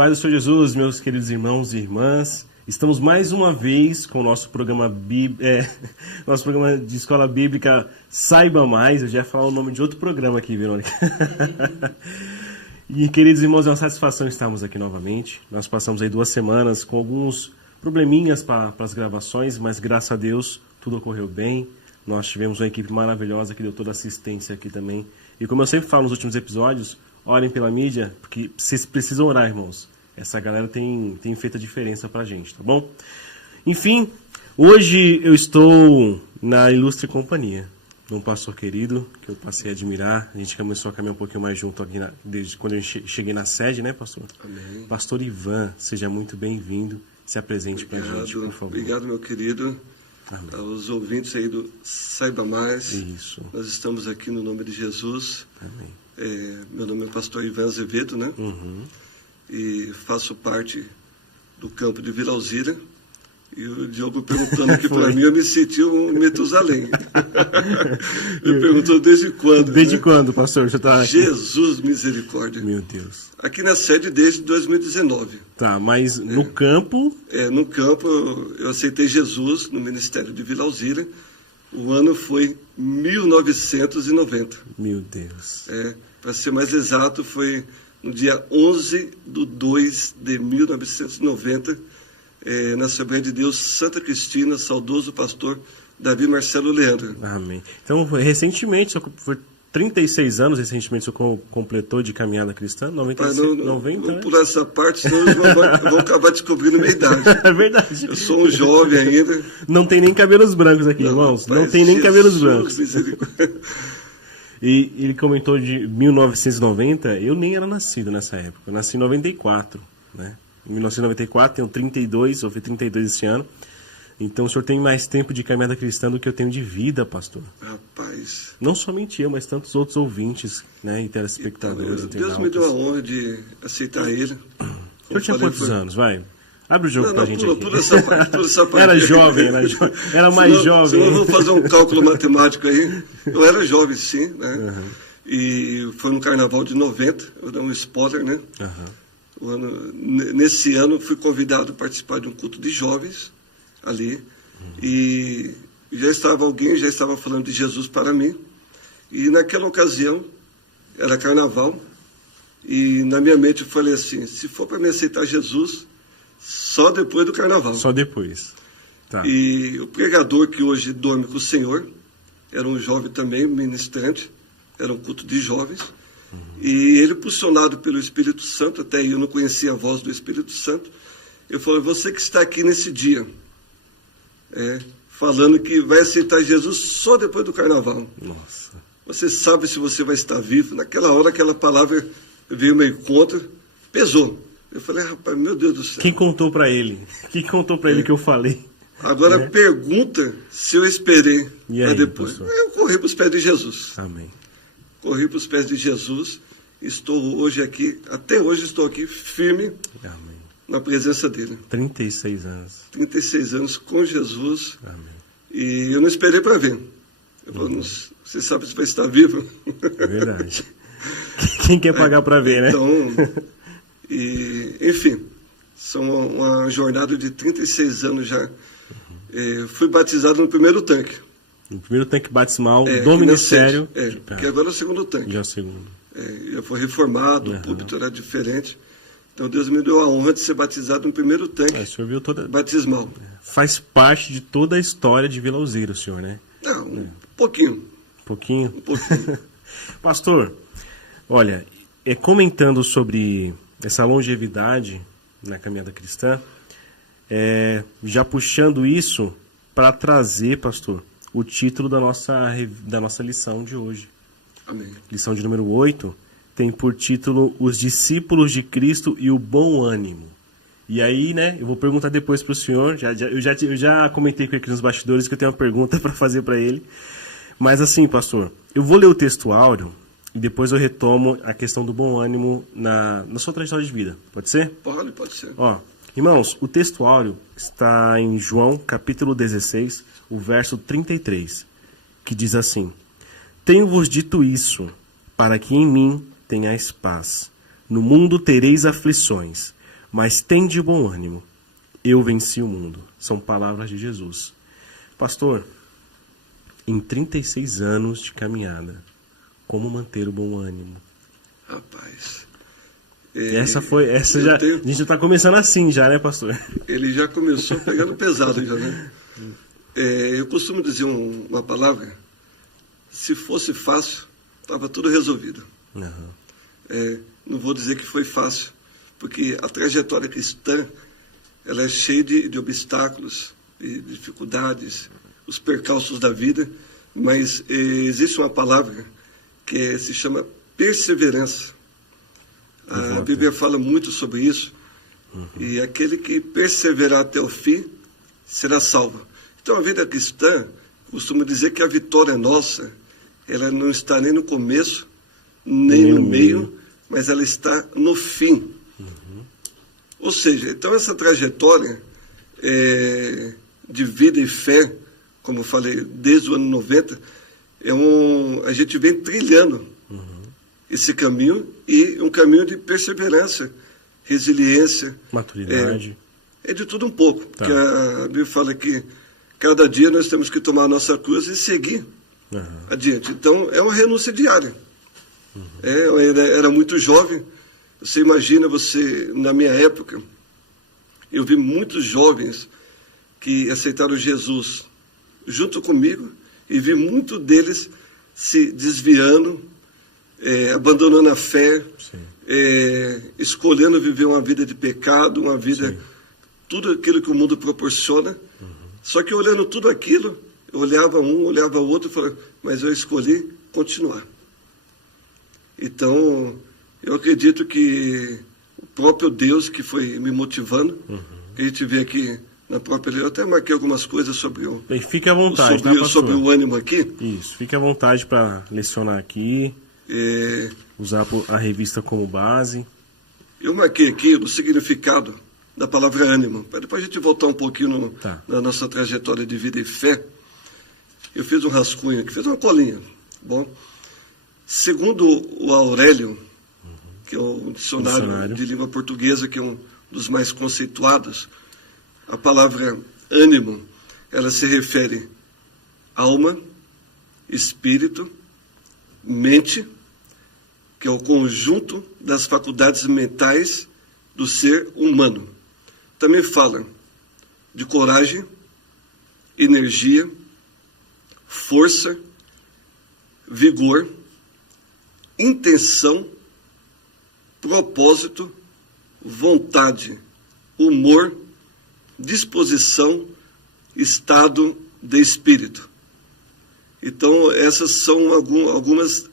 Paz do Senhor Jesus, meus queridos irmãos e irmãs. Estamos mais uma vez com o nosso programa de escola bíblica Saiba Mais. Eu já ia falar o nome de outro programa aqui, Verônica. E, queridos irmãos, é uma satisfação estarmos aqui novamente. Nós passamos aí 2 semanas com alguns probleminhas para as gravações, mas graças a Deus tudo ocorreu bem. Nós tivemos uma equipe maravilhosa que deu toda a assistência aqui também. E como eu sempre falo nos últimos episódios, orem pela mídia, porque vocês precisam orar, irmãos. Essa galera tem feito a diferença pra gente, tá bom? Enfim, hoje eu estou na ilustre companhia de um pastor querido, que eu passei a admirar. A gente começou a caminhar um pouquinho mais junto aqui desde quando eu cheguei na sede, né, pastor? Amém. Pastor Ivan, seja muito bem-vindo. Se apresente pra gente, por favor. Obrigado, meu querido. Amém. Aos ouvintes aí do Saiba Mais. Isso. Nós estamos aqui no nome de Jesus. Amém. Meu nome é pastor Ivan Azevedo, né? Uhum. E faço parte do campo de Vila Alzira. E o Diogo perguntando aqui para mim, eu me senti um Metusalém. Ele perguntou desde quando. Desde né? quando, pastor? Você tá aqui? Jesus misericórdia. Meu Deus. Aqui na sede desde 2019. Tá, mas no campo... No campo, eu aceitei Jesus no ministério de Vila Alzira. O ano foi 1990. Meu Deus. Para ser mais exato, foi no dia 11/2/1990, na Assembleia de Deus Santa Cristina, saudoso pastor Davi Marcelo Leandro. Amém. Então, recentemente, foi 36 anos, recentemente você completou de caminhada cristã, 96, 90, não pular essa parte, senão eles vão acabar descobrindo minha idade. É verdade. Eu sou um jovem ainda. Não tem nem cabelos brancos aqui, irmãos. Não tem nem cabelos brancos. E ele comentou de 1990, eu nem era nascido nessa época, eu nasci em 94, né? Em 1994, tenho 32, eu fiz 32 esse ano. Então o senhor tem mais tempo de caminhada cristã do que eu tenho de vida, pastor. Rapaz. Não somente eu, mas tantos outros ouvintes, né, e telespectadores. Deus me deu a honra de aceitar ele. O senhor tinha quantos anos, vai? Abre o jogo pra gente aqui. Pula essa parte. Era jovem, era mais jovem. Senão eu vou fazer um cálculo matemático aí. Eu era jovem, sim, né? Uhum. E foi no carnaval de 90, eu dei um spoiler, né? Uhum. Nesse ano fui convidado a participar de um culto de jovens ali. Uhum. E alguém já estava falando de Jesus para mim. E naquela ocasião, era carnaval, e na minha mente eu falei assim, se for para me aceitar Jesus, só depois do carnaval. Só depois. Tá. E o pregador que hoje dorme com o Senhor, era um jovem também, ministrante, era um culto de jovens, e ele, impulsionado pelo Espírito Santo, até eu não conhecia a voz do Espírito Santo, eu falei, você que está aqui nesse dia, falando que vai aceitar Jesus só depois do carnaval. Nossa. Você sabe se você vai estar vivo. Naquela hora, aquela palavra veio meu encontro, pesou. Eu falei, rapaz, meu Deus do céu. Quem contou para ele? Quem contou para ele que eu falei? Agora pergunta se eu esperei para depois. Pastor? Eu corri para os pés de Jesus. Amém. Corri para os pés de Jesus. Estou hoje aqui, até hoje estou aqui firme. Amém. Na presença dele. 36 anos. 36 anos com Jesus. Amém. E eu não esperei para ver. Eu falei, você sabe se vai estar vivo? É verdade. Quem quer pagar para ver, né? Então, enfim, são uma jornada de 36 anos já. Fui batizado no primeiro tanque. No primeiro tanque batismal do ministério. Porque agora é o segundo tanque. Já é o segundo. Eu fui reformado, o púlpito era diferente. Então Deus me deu a honra de ser batizado no primeiro tanque O senhor viu batismal. Faz parte de toda a história de Vila Alzira, o senhor, né? Não, um pouquinho. Pouquinho? Um pouquinho. Pastor, olha, comentando sobre essa longevidade na caminhada cristã, já puxando isso para trazer, pastor, o título da nossa lição de hoje. Amém. Lição de número 8 tem por título Os Discípulos de Cristo e o Bom Ânimo. E aí, né, eu vou perguntar depois para o senhor, eu já comentei com ele aqui nos bastidores que eu tenho uma pergunta para fazer para ele. Mas assim, pastor, eu vou ler o texto áureo e depois eu retomo a questão do bom ânimo na sua trajetória de vida. Pode ser? Pode ser. Irmãos, o texto áureo está em João, capítulo 16, o verso 33, que diz assim: Tenho-vos dito isso, para que em mim tenhais paz. No mundo tereis aflições, Mas tende bom ânimo, eu venci o mundo. São palavras de Jesus. Pastor, em 36 anos de caminhada, como manter o bom ânimo? Rapaz... A gente já está começando assim já, né, pastor? Ele já começou pegando pesado já, né? Eu costumo dizer uma palavra: se fosse fácil, estava tudo resolvido. Não vou dizer que foi fácil, porque a trajetória cristã ela é cheia de obstáculos, de dificuldades, os percalços da vida, mas existe uma palavra que se chama perseverança. A Bíblia fala muito sobre isso. E aquele que perseverar até o fim será salvo. Então a vida cristã, costumo dizer que a vitória nossa, ela não está nem no começo, nem no meio, mas ela está no fim. Ou seja, então essa trajetória de vida e fé, como eu falei, desde o ano 90, a gente vem trilhando esse caminho, e um caminho de perseverança, resiliência. Maturidade. É de tudo um pouco. Tá. Que a Bíblia fala que cada dia nós temos que tomar a nossa cruz e seguir adiante. Então, é uma renúncia diária. Eu era muito jovem. Você imagina, na minha época, eu vi muitos jovens que aceitaram Jesus junto comigo, e vi muitos deles se desviando, abandonando a fé, escolhendo viver uma vida de pecado, uma vida, tudo aquilo que o mundo proporciona. Só que olhando tudo aquilo, eu olhava um, olhava o outro e falava, mas eu escolhi continuar. Então, eu acredito que o próprio Deus que foi me motivando, que a gente vê aqui na própria lei, eu até marquei algumas coisas sobre o... Bem, fique à vontade, sobre o ânimo aqui. Isso, fique à vontade para lecionar aqui. Usar a revista como base. Eu marquei aqui o significado da palavra ânimo, para depois a gente voltar um pouquinho na nossa trajetória de vida e fé. Eu fiz um rascunho aqui, fiz uma colinha. Bom, segundo o Aurélio, que é o dicionário de língua portuguesa, que é um dos mais conceituados, a palavra ânimo, ela se refere à alma, espírito, mente, que é o conjunto das faculdades mentais do ser humano. Também fala de coragem, energia, força, vigor, intenção, propósito, vontade, humor, disposição, estado de espírito. Então, essas são algumas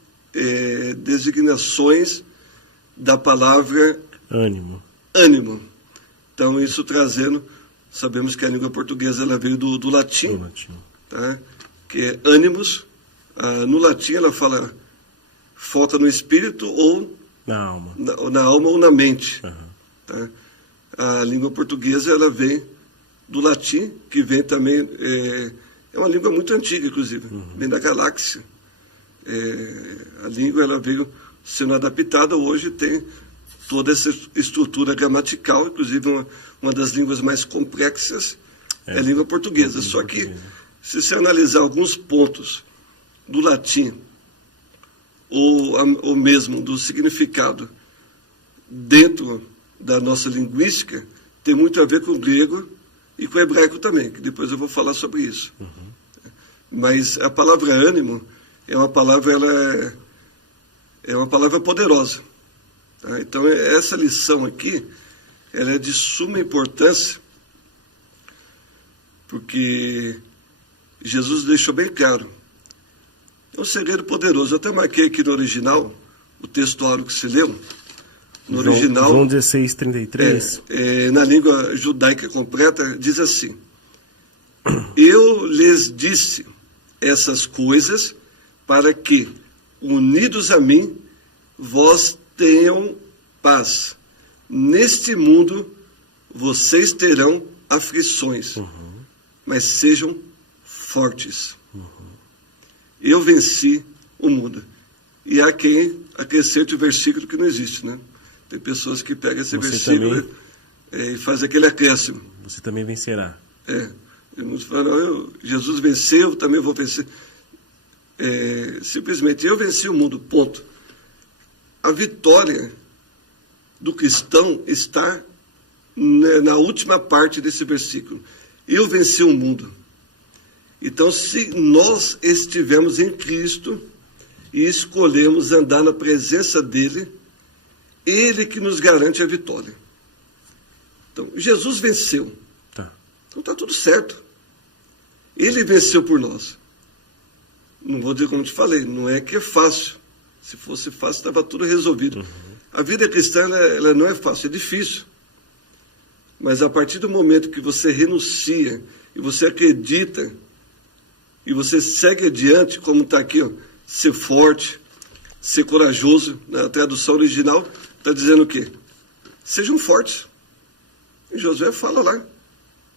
designações da palavra ânimo. Então, isso trazendo, sabemos que a língua portuguesa ela veio do latim, tá? Que é ânimos. No latim ela fala foca no espírito ou na alma, na alma ou na mente. Tá? A língua portuguesa ela vem do latim, que vem também, é uma língua muito antiga, inclusive, vem da galáxia. A língua ela veio sendo adaptada, hoje tem toda essa estrutura gramatical, inclusive uma das línguas mais complexas é a língua portuguesa. Só que, se você analisar alguns pontos do latim, ou mesmo do significado dentro da nossa linguística, tem muito a ver com o grego e com o hebraico também, que depois eu vou falar sobre isso. Mas a palavra ânimo é uma palavra, é uma palavra poderosa. Tá? Então, essa lição aqui, ela é de suma importância, porque Jesus deixou bem claro. É um segredo poderoso. Eu até marquei aqui no original, o textuário que se leu. No original, João 16:33. Na língua judaica completa, diz assim: eu lhes disse essas coisas para que, unidos a mim, vós tenham paz. Neste mundo, vocês terão aflições, mas sejam fortes. Eu venci o mundo. E há quem acrescente o versículo que não existe, né? Tem pessoas que pegam esse versículo e faz aquele acréscimo. Você também vencerá. E muitos falam, Jesus venceu, eu também vou vencer. Simplesmente, eu venci o mundo, ponto. A vitória do cristão está na última parte desse versículo. Eu venci o mundo. Então, se nós estivermos em Cristo e escolhemos andar na presença dele, ele que nos garante a vitória. Então, Jesus venceu. Tá. Então está tudo certo. Ele venceu por nós. Não vou dizer como te falei, não é que é fácil. Se fosse fácil, estava tudo resolvido. A vida cristã ela não é fácil, é difícil. Mas a partir do momento que você renuncia e você acredita e você segue adiante, como está aqui, ó, ser forte, ser corajoso, na tradução original, está dizendo o quê? Sejam fortes. E Josué fala lá.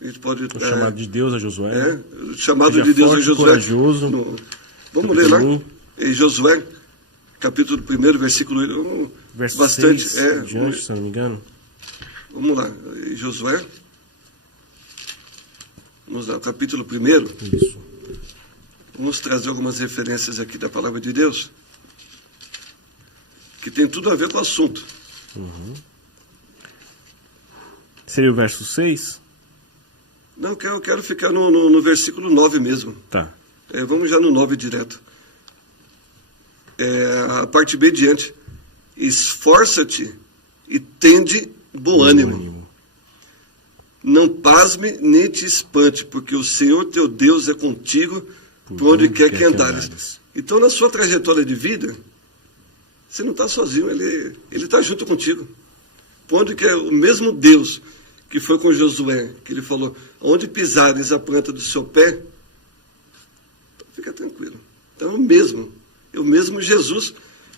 A gente pode, o chamado de Deus a Josué. O chamado de Deus a Josué. Corajoso. Vamos ler lá. Em Josué, capítulo 1, versículo 1. Verso bastante. 6, diante, se não me engano. Vamos lá. Em Josué. Vamos lá, capítulo 1. Isso. Vamos trazer algumas referências aqui da palavra de Deus, que tem tudo a ver com o assunto. Seria o verso 6? Não, eu quero ficar no versículo 9 mesmo. Tá. Vamos já no 9 direto. A parte B diante. Esforça-te e tende bom ânimo. Não pasme nem te espante, porque o Senhor teu Deus é contigo por onde quer que andares. Então, na sua trajetória de vida, você não está sozinho, ele está junto contigo. Por onde quer, o mesmo Deus que foi com Josué, que ele falou, onde pisares a planta do seu pé, então fica tranquilo. Então, é o mesmo Jesus,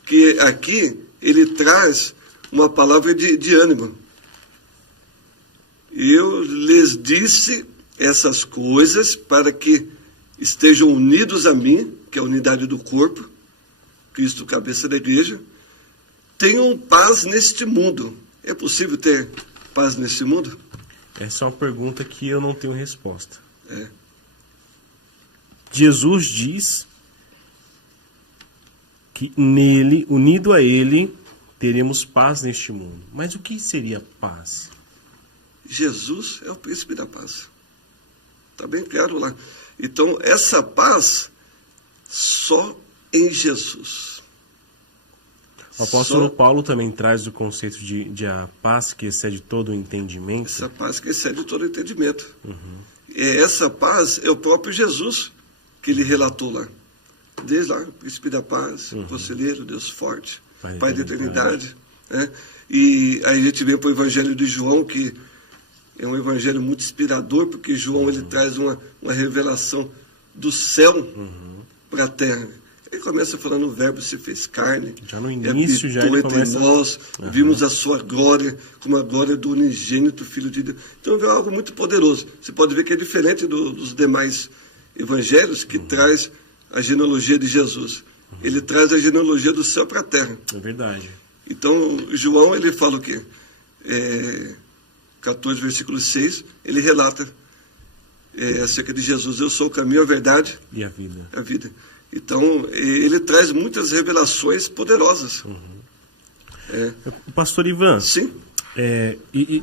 que aqui ele traz uma palavra de ânimo. E eu lhes disse essas coisas para que estejam unidos a mim, que é a unidade do corpo, Cristo, cabeça da igreja, tenham paz neste mundo. É possível ter paz neste mundo? Essa é uma pergunta que eu não tenho resposta. Jesus diz que nele, unido a ele, teremos paz neste mundo. Mas o que seria paz? Jesus é o príncipe da paz. Está bem claro lá. Então, essa paz só em Jesus. O apóstolo Paulo também traz o conceito de a paz que excede todo o entendimento. Essa paz que excede todo o entendimento. Essa paz é o próprio Jesus que ele relatou lá. Desde lá, o príncipe da paz, o conselheiro, Deus forte, Pai da eternidade. E aí a gente vem para o evangelho de João, que é um evangelho muito inspirador, porque João ele traz uma revelação do céu para a terra. Ele começa falando, o verbo se fez carne. Já no início, já ele começa... nós, vimos a sua glória, como a glória do unigênito Filho de Deus. Então é algo muito poderoso. Você pode ver que é diferente dos demais evangelhos, que traz a genealogia de Jesus. Ele traz a genealogia do céu para a terra. É verdade. Então, João, ele fala o quê? 14, versículo 6, ele relata acerca de Jesus. Eu sou o caminho, a verdade e a vida. A vida. Então, ele traz muitas revelações poderosas. Pastor Ivan, sim.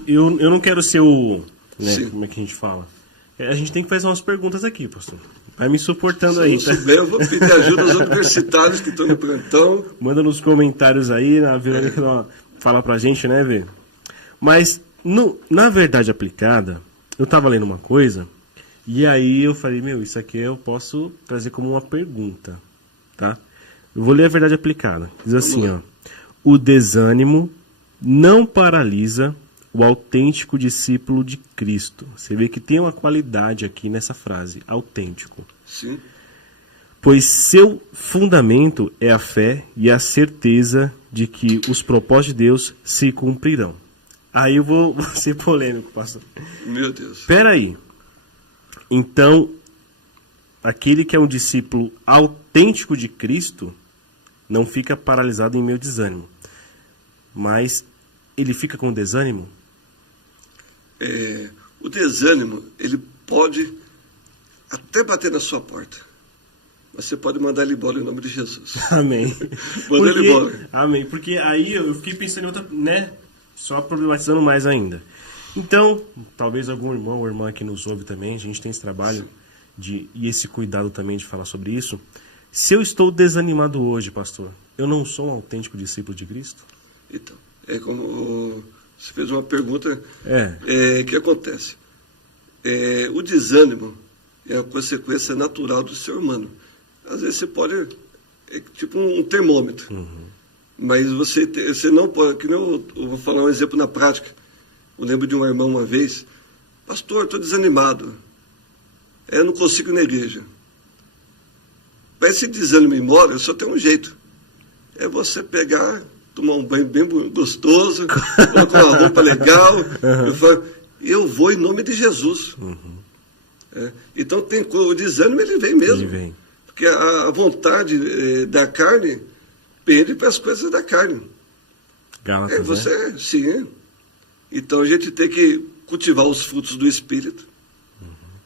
Eu não quero ser o... Né, como é que a gente fala? A gente tem que fazer umas perguntas aqui, pastor. Vai me suportando aí, tá? Eu vou pedir ajuda aos universitários que estão no plantão. Manda nos comentários aí, a Verônica fala pra gente, né, Vê? Mas, na verdade aplicada, eu tava lendo uma coisa, e aí eu falei, isso aqui eu posso trazer como uma pergunta, tá? Eu vou ler a verdade aplicada. Diz assim, ó. O desânimo não paralisa o autêntico discípulo de Cristo. Você vê que tem uma qualidade aqui nessa frase, autêntico. Sim. Pois seu fundamento é a fé e a certeza de que os propósitos de Deus se cumprirão. Aí eu vou ser polêmico, pastor. Meu Deus. Espera aí. Então, aquele que é um discípulo autêntico de Cristo não fica paralisado em meio desânimo. Mas ele fica com desânimo? o desânimo, ele pode até bater na sua porta. Mas você pode mandar ele embora em nome de Jesus. Amém. Manda ele embora. Amém. Porque aí eu fiquei pensando em outra, né? Só problematizando mais ainda. Então, talvez algum irmão ou irmã que nos ouve também, a gente tem esse trabalho e esse cuidado também de falar sobre isso. Se eu estou desanimado hoje, pastor, eu não sou um autêntico discípulo de Cristo? Então, é como você fez uma pergunta. Que acontece? O desânimo é a consequência natural do ser humano. Às vezes você pode... É tipo um termômetro. Uhum. Mas você não pode... Que nem eu vou falar um exemplo na prática. Eu lembro de um irmão uma vez. Pastor, estou desanimado. Eu não consigo ir na igreja. Mas esse desânimo ir embora, só tem um jeito. É você pegar, tomar um banho bem gostoso, colocar uma roupa legal. Uhum. Eu vou em nome de Jesus. Uhum. Então o desânimo ele vem mesmo. Ele vem. Porque a vontade da carne pende para as coisas da carne. Gálatas, né? Sim. Então a gente tem que cultivar os frutos do Espírito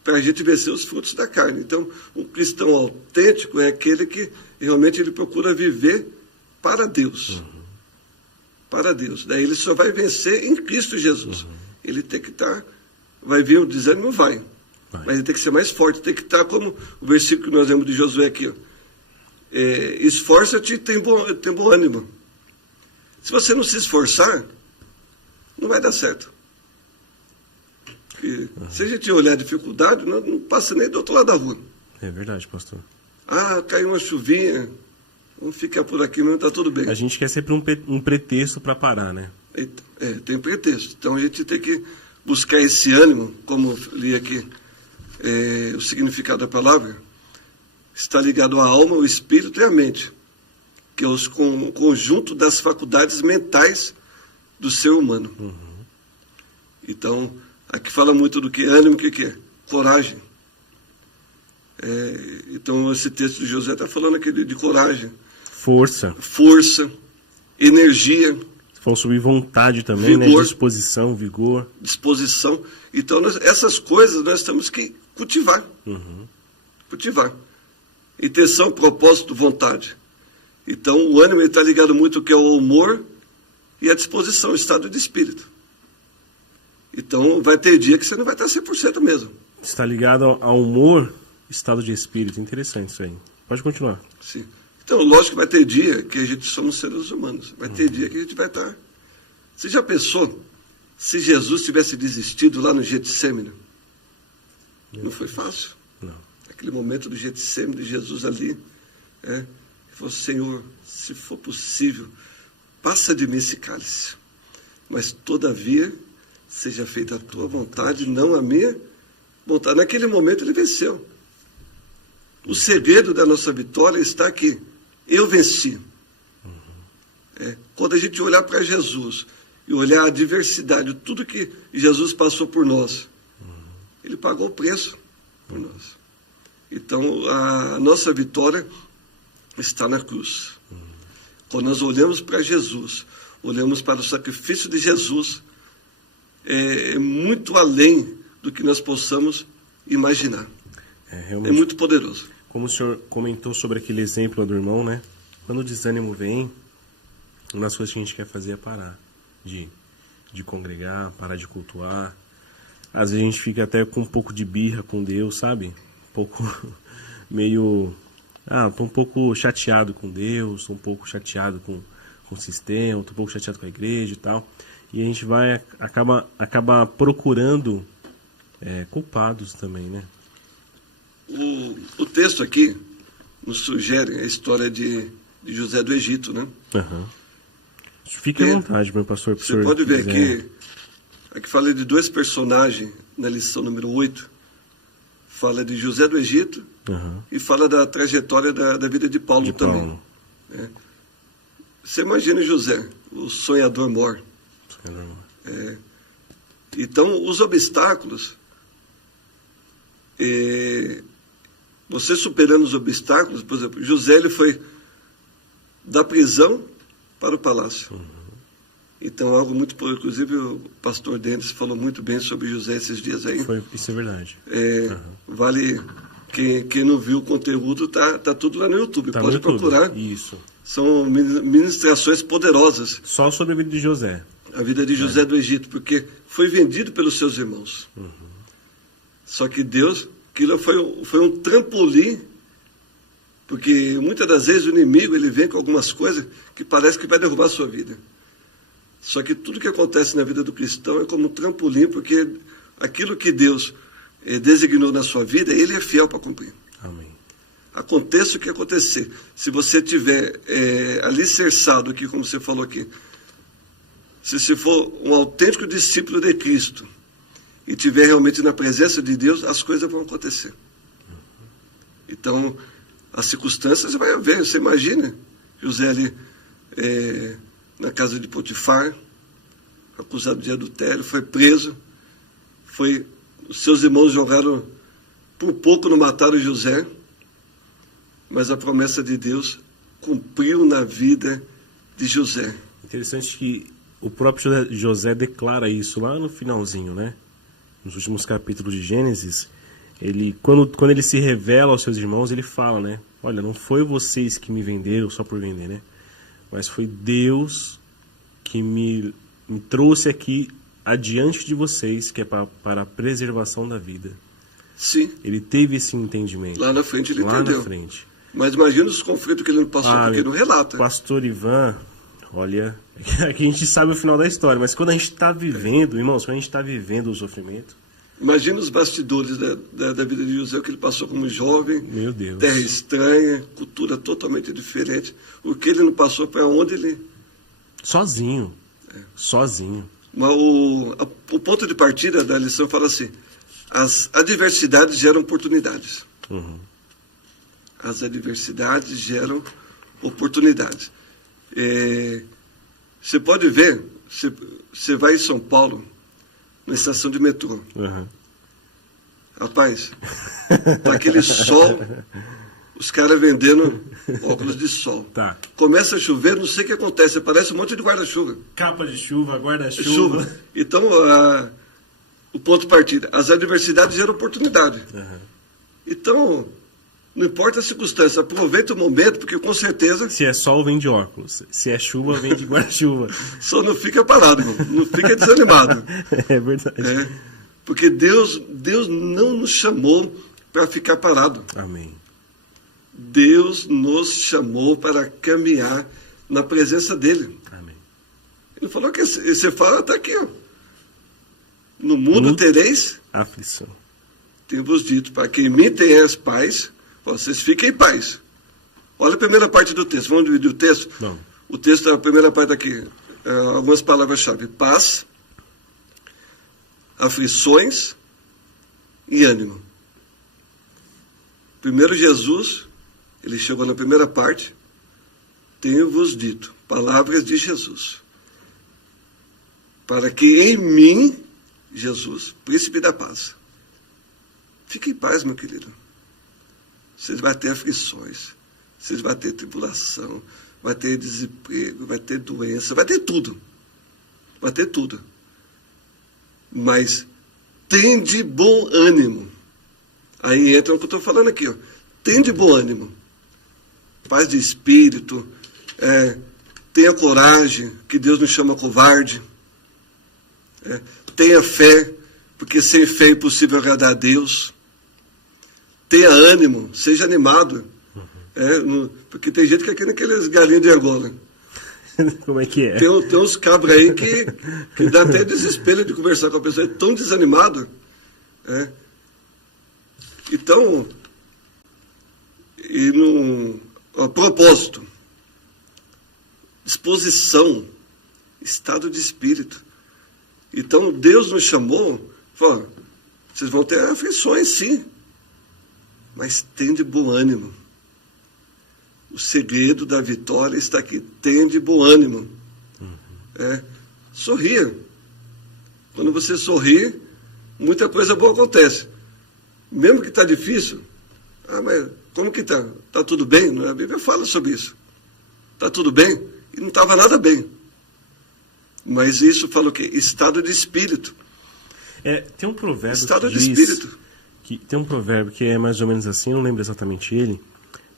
para a gente vencer os frutos da carne. Então, um cristão autêntico é aquele que realmente ele procura viver para Deus. Uhum. Para Deus. Daí ele só vai vencer em Cristo Jesus. Uhum. Ele tem que estar... Vai vir o desânimo? Vai. Mas ele tem que ser mais forte. Tem que estar como o versículo que nós lemos de Josué aqui. Esforça-te e tem bom ânimo. Se você não se esforçar, não vai dar certo. Se a gente olhar a dificuldade, não passa nem do outro lado da rua. É verdade, pastor. Caiu uma chuvinha, vamos ficar por aqui mesmo, está tudo bem. A gente quer sempre um pretexto para parar, né? Tem pretexto. Então a gente tem que buscar esse ânimo, como eu li aqui, o significado da palavra, está ligado à alma, ao espírito e à mente, que é o conjunto das faculdades mentais do ser humano. Uhum. Então, aqui fala muito do que ânimo, o que é? Coragem. Então, esse texto de José está falando aqui de coragem. Força, energia. Falou sobre vontade também, vigor, né? Disposição, vigor. Disposição. Então, essas coisas nós temos que cultivar. Uhum. Cultivar. Intenção, propósito, vontade. Então, o ânimo está ligado muito ao que é o humor e a disposição, o estado de espírito. Então, vai ter dia que você não vai estar 100% mesmo. Está ligado ao humor, estado de espírito. Interessante isso aí. Pode continuar. Sim. Então, lógico que vai ter dia que a gente somos seres humanos. Vai ter dia que a gente vai estar... Você já pensou se Jesus tivesse desistido lá no Getsêmani? Não foi fácil. Não. Aquele momento do Getsêmani, de Jesus ali, ele falou, Senhor, se for possível, passa de mim esse cálice. Mas, todavia... seja feita a tua vontade, não a minha vontade. Naquele momento ele venceu. O segredo da nossa vitória está aqui. Eu venci. Quando a gente olhar para Jesus e olhar a diversidade, tudo que Jesus passou por nós, ele pagou o preço por nós. Então, a nossa vitória está na cruz. Quando nós olhamos para Jesus, olhamos para o sacrifício de Jesus, é muito além do que nós possamos imaginar. É muito poderoso. Como o senhor comentou sobre aquele exemplo do irmão, né? Quando o desânimo vem, uma das coisas que a gente quer fazer é parar de congregar, parar de cultuar. Às vezes a gente fica até com um pouco de birra com Deus, sabe? Um pouco meio... tô um pouco chateado com Deus, tô um pouco chateado com o sistema, tô um pouco chateado com a igreja e tal. E a gente acaba procurando culpados também, né? O texto aqui nos sugere a história de José do Egito, né? Uhum. Fique à vontade, meu pastor. Você pode ver aqui fala de dois personagens na lição número 8. Fala de José do Egito e fala da trajetória da vida de Paulo também. Você imagina José, o sonhador mor. Então, os obstáculos, você superando os obstáculos, por exemplo, José ele foi da prisão para o palácio. Então, algo muito... Inclusive, o pastor Denis falou muito bem sobre José esses dias aí. Isso é verdade. Vale... Quem não viu o conteúdo, tá tudo lá no YouTube. Tá Pode no YouTube. procurar. Isso. São ministrações poderosas. Só sobre a vida de José. A vida de José do Egito, porque foi vendido pelos seus irmãos. Só que Deus, aquilo foi um trampolim, porque muitas das vezes o inimigo ele vem com algumas coisas que parece que vai derrubar a sua vida. Só que tudo que acontece na vida do cristão é como um trampolim, porque aquilo que Deus designou na sua vida, ele é fiel para cumprir. Amém. Aconteça o que acontecer. Se você tiver alicerçado aqui, como você falou aqui, se você for um autêntico discípulo de Cristo e tiver realmente na presença de Deus, as coisas vão acontecer. Então, as circunstâncias você vai ver. Você imagina José ali na casa de Potifar, acusado de adultério, foi preso, os seus irmãos jogaram, por pouco não mataram José, mas a promessa de Deus cumpriu na vida de José. Interessante que o próprio José declara isso lá no finalzinho, né? Nos últimos capítulos de Gênesis, quando ele se revela aos seus irmãos, ele fala, né? Olha, não foi vocês que me venderam só por vender, né? Mas foi Deus que me trouxe aqui adiante de vocês, que é para a preservação da vida. Sim. Ele teve esse entendimento. Lá na frente ele lá entendeu. Na frente. Mas imagina os conflitos que ele não passou, porque não relata. Pastor Ivan, olha, aqui a gente sabe o final da história, mas quando a gente está vivendo, irmãos, quando a gente está vivendo o sofrimento... Imagina os bastidores da vida de José, o que ele passou como jovem. Meu Deus. Terra estranha, cultura totalmente diferente. O que ele não passou para onde ele... Sozinho. Sozinho. Mas o ponto de partida da lição fala assim: as adversidades geram oportunidades. As adversidades geram oportunidades. Você pode ver, você vai em São Paulo, na estação de metrô. Rapaz, tá aquele sol, os caras vendendo óculos de sol. Tá. Começa a chover, não sei o que acontece, parece um monte de guarda-chuva. Capa de chuva, guarda-chuva. Então, o ponto de partida, as adversidades geram oportunidade. Então, não importa a circunstância, aproveita o momento, porque com certeza... Se é sol, vem de óculos. Se é chuva, vem de guarda-chuva. Só não fica parado, irmão. Não fica desanimado. É verdade. Porque Deus não nos chamou para ficar parado. Amém. Deus nos chamou para caminhar na presença dele. Amém. Ele falou que você fala, está aqui, ó. No mundo tereis aflição. Tenho-vos dito, para quem me tem paz, vocês fiquem em paz. Olha a primeira parte do texto. Vamos dividir o texto? Não. O texto, a primeira parte aqui, algumas palavras-chave: paz, aflições e ânimo. Primeiro Jesus, ele chegou na primeira parte: tenho-vos dito, palavras de Jesus, para que em mim, Jesus, príncipe da paz. Fique em paz, meu querido. Vocês vão ter aflições, vocês vão ter tribulação, vai ter desemprego, vai ter doença, vai ter tudo. Vai ter tudo. Mas tende bom ânimo. Aí entra o que eu estou falando aqui, ó. Tende bom ânimo. Paz de espírito. Tenha coragem, que Deus não chama covarde. Tenha fé, porque sem fé é impossível agradar a Deus. Tenha ânimo, seja animado. Porque tem gente que é aqueles galinhos de Angola. Como é que é? Tem uns cabras aí que dá até desespero de conversar com a pessoa, é tão desanimado. Então, a propósito, disposição, estado de espírito. Então, Deus nos chamou, falou: vocês vão ter aflições, sim, mas tende bom ânimo. O segredo da vitória está aqui. Tende bom ânimo. Sorria. Quando você sorri, muita coisa boa acontece. Mesmo que está difícil. Mas como que está? Está tudo bem? A Bíblia fala sobre isso. Está tudo bem? E não estava nada bem. Mas isso fala o quê? Estado de espírito. Tem um provérbio Estado que de diz, espírito. tem um provérbio que é mais ou menos assim, eu não lembro exatamente ele,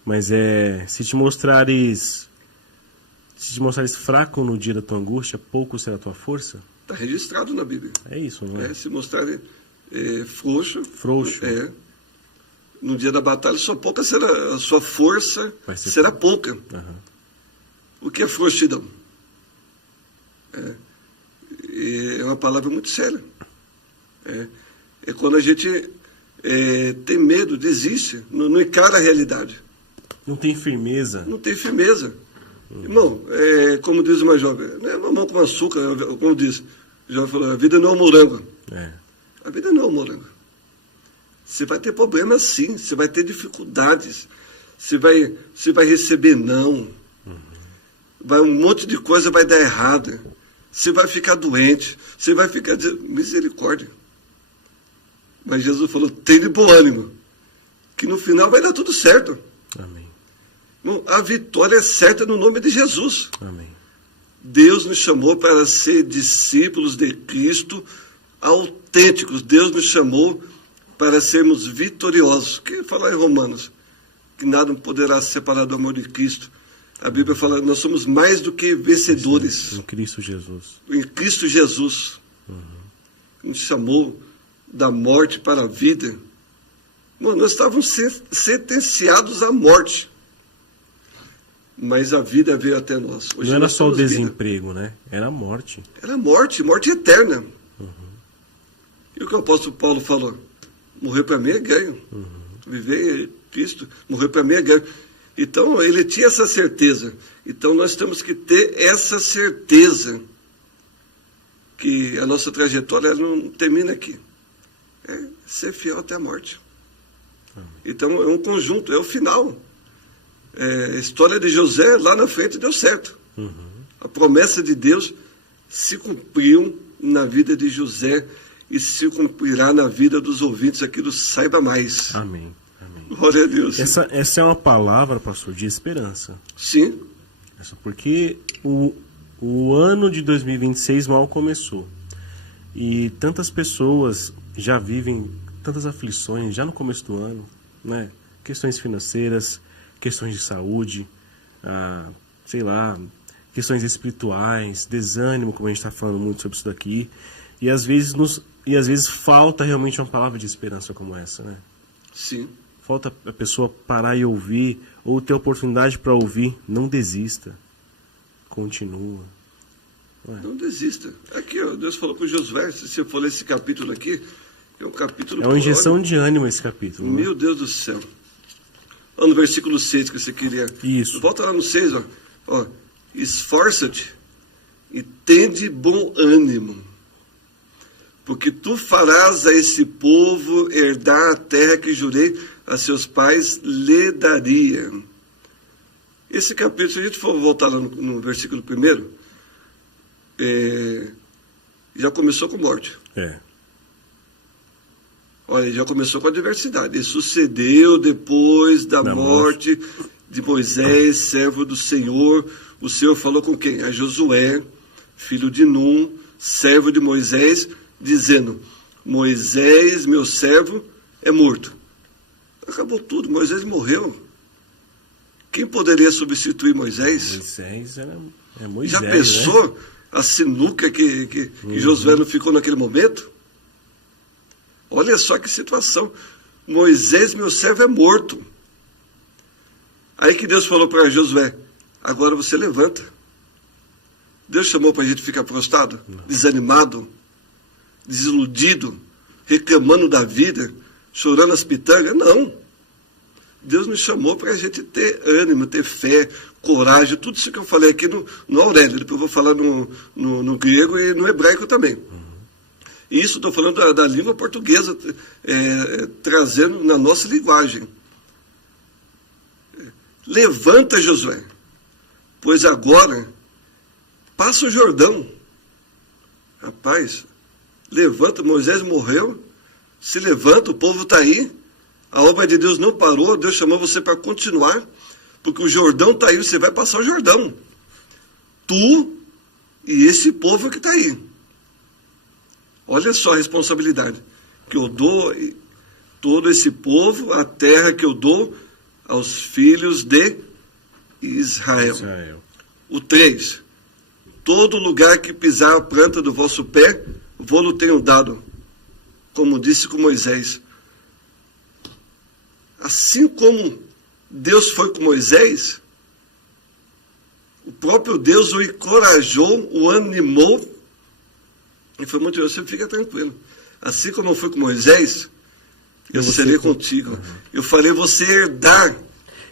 mas se te mostrares fraco no dia da tua angústia, pouco será a tua força. Está registrado na Bíblia. É isso, não é? Se mostrar frouxo. No dia da batalha, a sua força será pouca. Uhum. O que é frouxidão? É uma palavra muito séria. É quando a gente tem medo, desiste, não encara a realidade. Não tem firmeza. Não tem firmeza. Irmão, como diz uma jovem, não é mamão com açúcar, como diz. O jovem falou, a vida não é um morango. A vida não é um morango. Você vai ter problemas sim, você vai ter dificuldades, você vai receber não, um monte de coisa vai dar errado, você vai ficar doente, você vai ficar misericórdia. Mas Jesus falou, tem de bom ânimo, que no final vai dar tudo certo. Amém. Bom, a vitória é certa no nome de Jesus. Amém. Deus nos chamou para ser discípulos de Cristo autênticos. Deus nos chamou para sermos vitoriosos. Que fala em Romanos, que nada poderá separar do amor de Cristo. A Bíblia fala, nós somos mais do que vencedores. Em Cristo Jesus. Em Cristo Jesus. Nos chamou da morte para a vida. Mano, nós estávamos sentenciados à morte. Mas a vida veio até nós. Hoje não era nós só o temos desemprego, né? Era a morte. Era morte eterna. E o que o apóstolo Paulo falou? Morrer para mim é ganho. Viver é Cristo, morrer para mim é ganho. Então, ele tinha essa certeza. Então, nós temos que ter essa certeza que a nossa trajetória não termina aqui. É ser fiel até a morte. Então, é um conjunto, é o final. A história de José, lá na frente, deu certo. A promessa de Deus se cumpriu na vida de José e se cumprirá na vida dos ouvintes aqui do Saiba Mais. Amém. Amém. Glória a Deus. Essa é uma palavra, pastor, de esperança. Sim. Porque o ano de 2026 mal começou. E tantas pessoas já vivem tantas aflições já no começo do ano, né? Questões financeiras, questões de saúde, questões espirituais, desânimo, como a gente está falando muito sobre isso daqui. E às vezes falta realmente uma palavra de esperança como essa, né? Sim. Falta a pessoa parar e ouvir, ou ter oportunidade para ouvir. Não desista. Continua. Não desista. Aqui, ó, Deus falou com Josué, se você for ler esse capítulo aqui, é um capítulo... É uma injeção de ânimo esse capítulo. Meu Deus do céu. Olha no versículo 6 que você queria... Isso. Volta lá no 6, ó. Esforça-te e tende bom ânimo, porque tu farás a esse povo herdar a terra que jurei a seus pais lhe daria. Esse capítulo, se a gente for voltar lá no versículo 1, já começou com morte. Olha, já começou com a adversidade. E sucedeu depois da morte de Moisés, servo do Senhor. O Senhor falou com quem? A Josué, filho de Num, servo de Moisés, dizendo, Moisés, meu servo, é morto. Acabou tudo, Moisés morreu. Quem poderia substituir Moisés? Moisés é Moisés. Já pensou, né? A sinuca que Josué não ficou naquele momento? Olha só que situação. Moisés, meu servo, é morto. Aí que Deus falou para Josué, agora você levanta. Deus chamou para a gente ficar prostrado, desanimado, desiludido, reclamando da vida, chorando as pitangas. Não. Deus nos chamou para a gente ter ânimo, ter fé, coragem, tudo isso que eu falei aqui no Aurélio, depois eu vou falar no grego e no hebraico também. E isso estou falando da língua portuguesa, trazendo na nossa linguagem. Levanta, Josué, pois agora passa o Jordão. Rapaz, levanta, Moisés morreu, se levanta, o povo está aí, a obra de Deus não parou, Deus chamou você para continuar, porque o Jordão está aí, você vai passar o Jordão. Tu, e esse povo que está aí. Olha só a responsabilidade. Que eu dou todo esse povo, a terra que eu dou aos filhos de Israel. O 3. Todo lugar que pisar a planta do vosso pé, vou-lo tenho dado, como disse com Moisés. Assim como Deus foi com Moisés, o próprio Deus o encorajou, o animou, e foi muito, você fica tranquilo. Assim como eu fui com Moisés, eu serei contigo. Eu farei você herdar.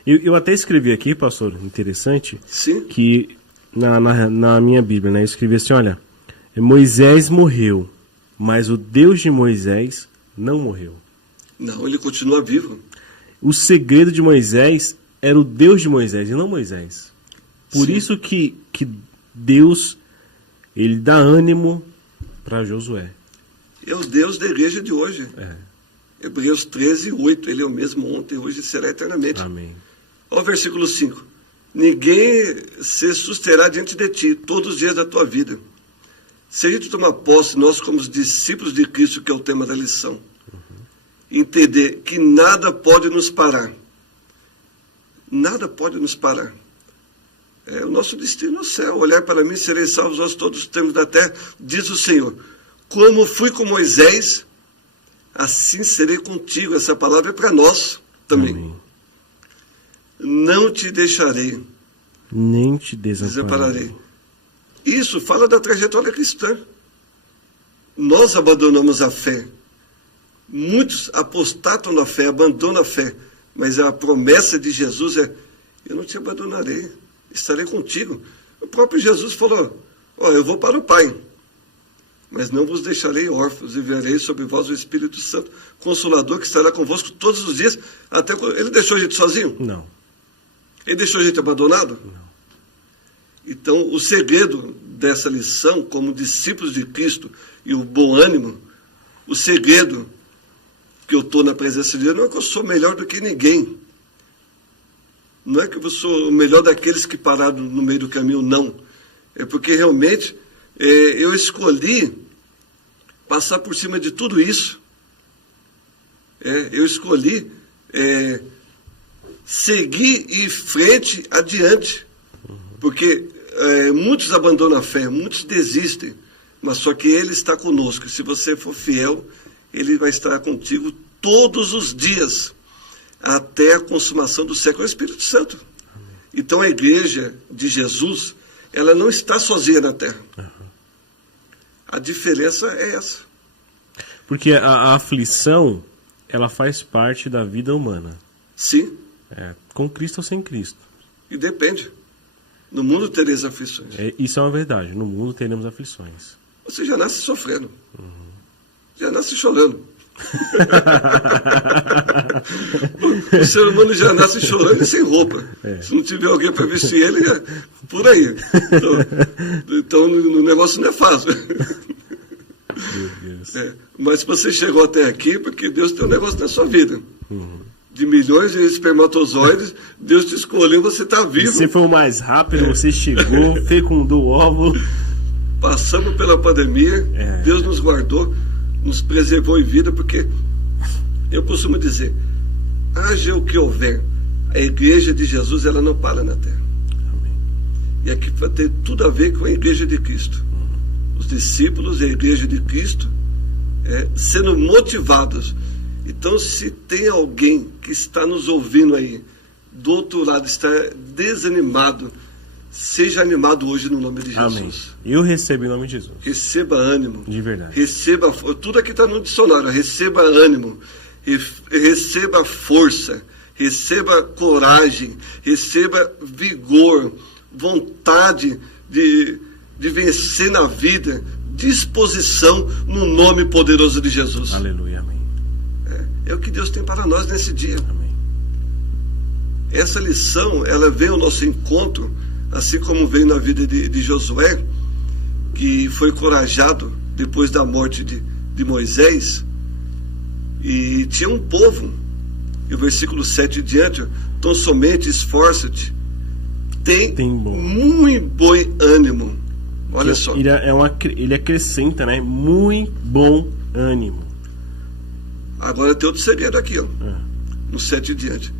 Eu até escrevi aqui, pastor, interessante, Sim. que na minha Bíblia, né, eu escrevi assim, olha, Moisés morreu, mas o Deus de Moisés não morreu. Não, ele continua vivo. O segredo de Moisés era o Deus de Moisés e não Moisés. Por Sim. isso que Deus, ele dá ânimo para Josué. É o Deus da igreja de hoje. É. Hebreus 13, 8. Ele é o mesmo ontem, hoje e será eternamente. Amém. Olha o versículo 5. Ninguém se susterá diante de ti todos os dias da tua vida. Se a gente tomar posse, nós como os discípulos de Cristo, que é o tema da lição, entender que nada pode nos parar. Nada pode nos parar. É o nosso destino no céu. Olhar para mim, serei salvos vós todos os termos da terra, diz o Senhor. Como fui com Moisés, assim serei contigo. Essa palavra é para nós também. Amém. Não te deixarei, Nem te desampararei. Isso fala da trajetória cristã. Nós abandonamos a fé. Muitos apostatam da fé, abandonam a fé. Mas a promessa de Jesus é: eu não te abandonarei, estarei contigo. O próprio Jesus falou: eu vou para o Pai, mas não vos deixarei órfãos, enviarei sobre vós o Espírito Santo, Consolador, que estará convosco todos os dias. Até quando... Ele deixou a gente sozinho? Não. Ele deixou a gente abandonado? Não. Então, o segredo dessa lição, como discípulos de Cristo e o bom ânimo, o segredo que eu estou na presença de Deus, não é que eu sou melhor do que ninguém. Não é que eu sou o melhor daqueles que pararam no meio do caminho, não. É porque realmente eu escolhi passar por cima de tudo isso. Eu escolhi seguir em frente, adiante. Porque muitos abandonam a fé, muitos desistem, mas só que Ele está conosco. Se você for fiel, Ele vai estar contigo todos os dias, até a consumação do século. É o Espírito Santo. Então a igreja de Jesus, ela não está sozinha na terra. A diferença é essa. Porque a aflição, ela faz parte da vida humana. Sim. Com Cristo ou sem Cristo. E depende. No mundo tereis aflições. Isso é uma verdade. No mundo teremos aflições. Você já nasce sofrendo. Já nasce chorando. O ser humano já nasce chorando e sem roupa. Se não tiver alguém para vestir ele, por aí. Então o negócio não é fácil. Meu Deus. Mas você chegou até aqui porque Deus tem um negócio na sua vida. De milhões de espermatozoides, Deus te escolheu, você está vivo. Você foi o mais rápido, você chegou, fecundou o óvulo. Passamos pela pandemia, Deus nos guardou, nos preservou em vida, porque eu costumo dizer, haja o que houver, a igreja de Jesus, ela não para na terra. Amém. E aqui vai ter tudo a ver com a igreja de Cristo. Os discípulos e a igreja de Cristo sendo motivados. Então, se tem alguém que está nos ouvindo aí, do outro lado, está desanimado, seja animado hoje no nome de Jesus. Amém. Eu recebo em nome de Jesus. Receba ânimo. De verdade. Receba, tudo aqui está no dicionário, receba ânimo, receba força, receba coragem, receba vigor, vontade de vencer na vida, disposição no nome poderoso de Jesus. Aleluia, amém. É o que Deus tem para nós nesse dia. Amém. Essa lição, ela veio ao nosso encontro, assim como veio na vida de Josué, que foi corajado depois da morte de Moisés, e tinha um povo, e o versículo 7 em diante, então somente esforça-te, tem muito bom ânimo, Olha só. Ele acrescenta, né? Muito bom ânimo. Agora tem outro segredo aqui, ó. No 7 e diante.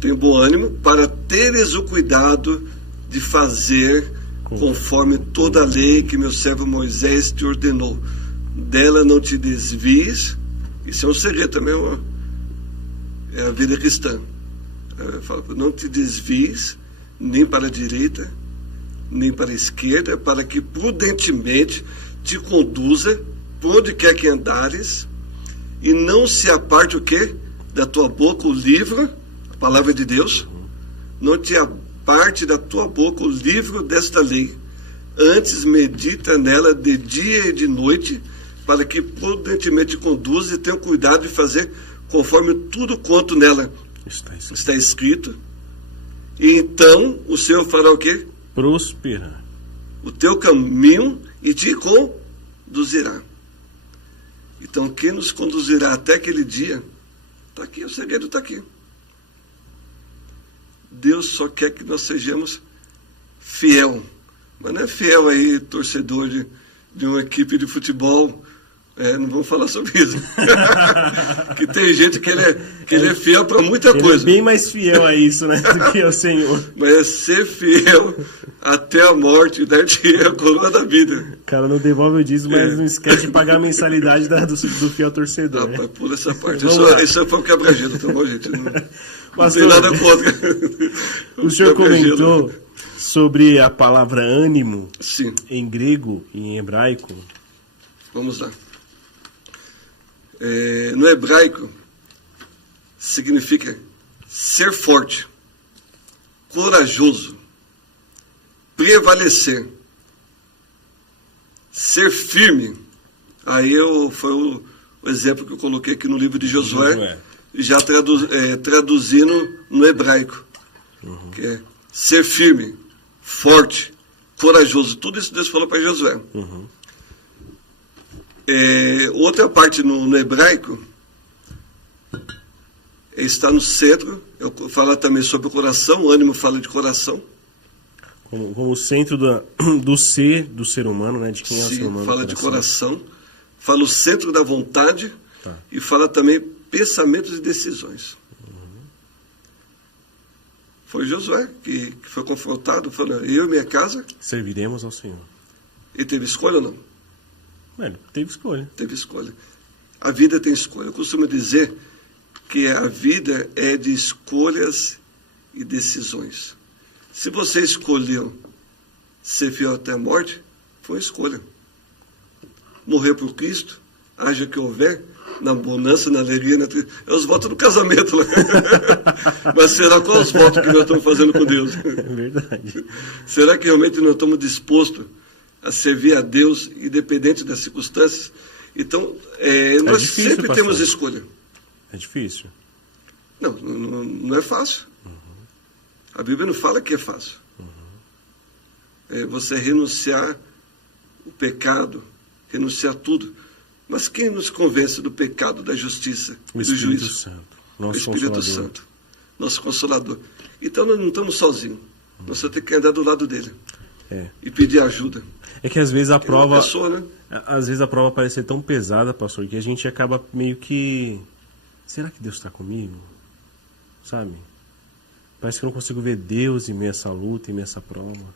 Tem bom ânimo para teres o cuidado de fazer conforme toda a lei que meu servo Moisés te ordenou. Dela não te desvies. Isso é um segredo também, é a vida cristã. Não te desvies nem para a direita, nem para a esquerda, para que prudentemente te conduza por onde quer que andares, e não se aparte o quê? Da tua boca o livro, a palavra de Deus, não te aparte da tua boca o livro desta lei, antes medita nela de dia e de noite, para que prudentemente te conduza e tenha cuidado de fazer conforme tudo quanto nela está escrito. E então o Senhor fará o quê? Prosperar o teu caminho e te conduzirá. Então, quem nos conduzirá até aquele dia, está aqui, o segredo está aqui. Deus só quer que nós sejamos fiel. Mas não é fiel aí, torcedor de uma equipe de futebol. Não vamos falar sobre isso. Que tem gente que ele é fiel para muita coisa. Ele é bem mais fiel a isso, né, do que ao Senhor. Mas é ser fiel até a morte, dar-te a coroa da vida. Cara, não devolve o dízimo, mas não esquece de pagar a mensalidade do fiel torcedor. Né? Pula essa parte. Isso foi um quebra-gelo, tá bom, gente? Não Pastor, tem nada contra. O senhor comentou sobre a palavra ânimo. Sim. Em grego e em hebraico. Vamos lá. No hebraico, significa ser forte, corajoso, prevalecer, ser firme. Aí foi o exemplo que eu coloquei aqui no livro de Josué. Já traduzindo no hebraico, que é ser firme, forte, corajoso. Tudo isso Deus falou para Josué. Outra parte no hebraico está no centro. Fala também sobre o coração. O ânimo fala de coração. Como o centro do ser humano, né? De quem é o ser humano. Fala de coração. Fala o centro da vontade. Tá. E fala também pensamentos e decisões. Foi Josué que foi confrontado, falando: eu e minha casa serviremos ao Senhor. Ele teve escolha ou não? Ele teve escolha. Teve escolha. A vida tem escolha. Eu costumo dizer que a vida é de escolhas e decisões. Se você escolheu ser fiel até a morte, foi uma escolha. Morrer por Cristo, haja que houver, na bonança, na alegria, é os votos do casamento lá. Mas será qual os votos que nós estamos fazendo com Deus? É verdade. Será que realmente nós estamos dispostos a servir a Deus, independente das circunstâncias? Então, nós difícil, sempre pastor. temos escolha. É difícil. Não é fácil. A Bíblia não fala que é fácil. É você renunciar o pecado, renunciar tudo. Mas quem nos convence do pecado, da justiça, do juízo? Santo, o Espírito Santo, nosso Consolador. Então nós não estamos sozinhos. Nós só temos que andar do lado dele. E pedir ajuda. É que às vezes a prova. Pessoa, né? Às vezes a prova parece ser tão pesada, pastor, que a gente acaba meio que. Será que Deus está comigo? Sabe? Parece que eu não consigo ver Deus em meio a essa luta, em meio a essa prova.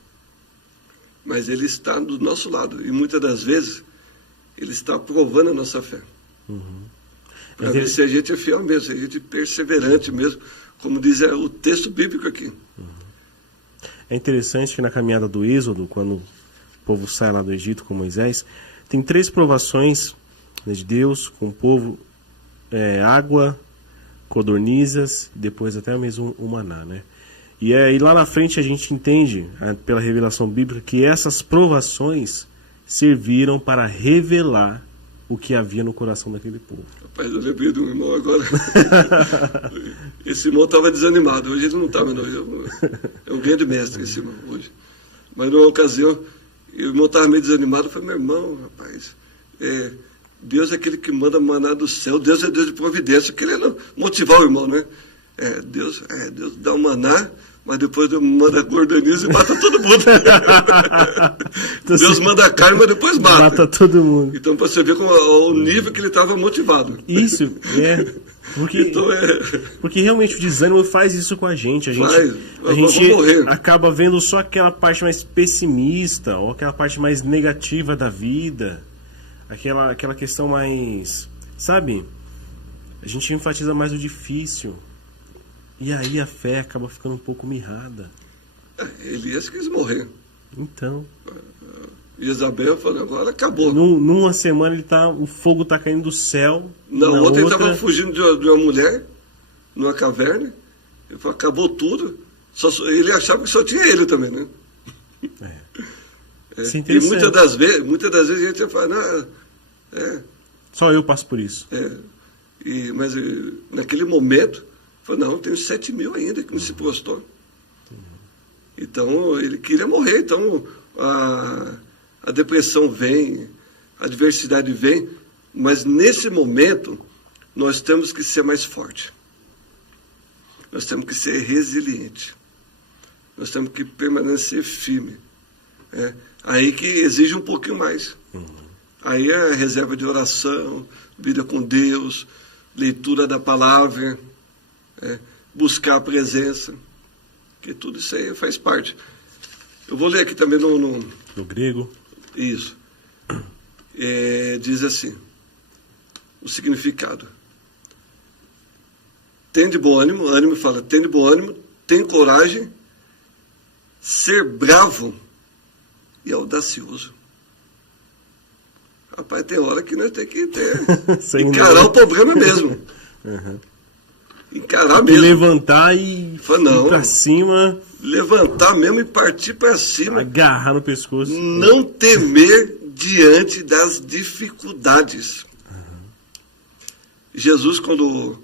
Mas Ele está do nosso lado. E muitas das vezes Ele está provando a nossa fé. Para ver se a gente é fiel mesmo, se a gente é perseverante mesmo, como diz o texto bíblico aqui. É interessante que na caminhada do Êxodo, quando o povo sai lá do Egito com Moisés, tem 3 provações, né, de Deus com o povo: água, codornizas, depois até mesmo o maná, né? E aí lá na frente a gente entende, pela revelação bíblica, que essas provações serviram para revelar o que havia no coração daquele povo. Rapaz, eu lembrei de um irmão agora. Esse irmão estava desanimado. Hoje ele não estava, não. É um grande mestre esse irmão hoje. Mas numa ocasião, o irmão estava meio desanimado. Eu falei: meu irmão, rapaz, Deus é aquele que manda maná do céu. Deus é Deus de providência. Querendo motivar o irmão, né? Deus dá o maná mas depois Deus manda gordaniza e mata todo mundo. Então, Deus manda carne, mas depois mata. Mata todo mundo. Então, para você ver como, o nível que ele estava motivado. Isso, Porque, Então, porque realmente o desânimo faz isso com a gente. A gente morrer. acaba vendo só aquela parte mais pessimista, ou aquela parte mais negativa da vida. Aquela questão mais... Sabe? A gente enfatiza mais o difícil. E aí a fé acaba ficando um pouco mirrada. Elias quis morrer. Então... Isabel falou, agora acabou. Numa semana o fogo está caindo do céu. Na outra ele estava fugindo de uma mulher, numa caverna. Ele falou, acabou tudo. Ele achava que só tinha ele também, né? E muitas das vezes a gente fala, só eu passo por isso. Mas naquele momento, falou, não, tenho 7 mil ainda que não se prostrou. Então ele queria morrer. Então a depressão vem, a adversidade vem, mas nesse momento nós temos que ser mais forte. Nós temos que ser resiliente. Nós temos que permanecer firme. Aí que exige um pouquinho mais. Aí é a reserva de oração, vida com Deus, leitura da palavra, buscar a presença, que tudo isso aí faz parte. Eu vou ler aqui também no grego. Isso. Diz assim, o significado. Tem de bom ânimo, ânimo fala, tem de bom ânimo, tem coragem, ser bravo e audacioso. Rapaz, tem hora que nós temos que encarar o problema mesmo. Encarar mesmo. Levantar e ir pra cima. Levantar mesmo e partir para cima. Agarrar no pescoço. Não temer diante das dificuldades. Jesus, quando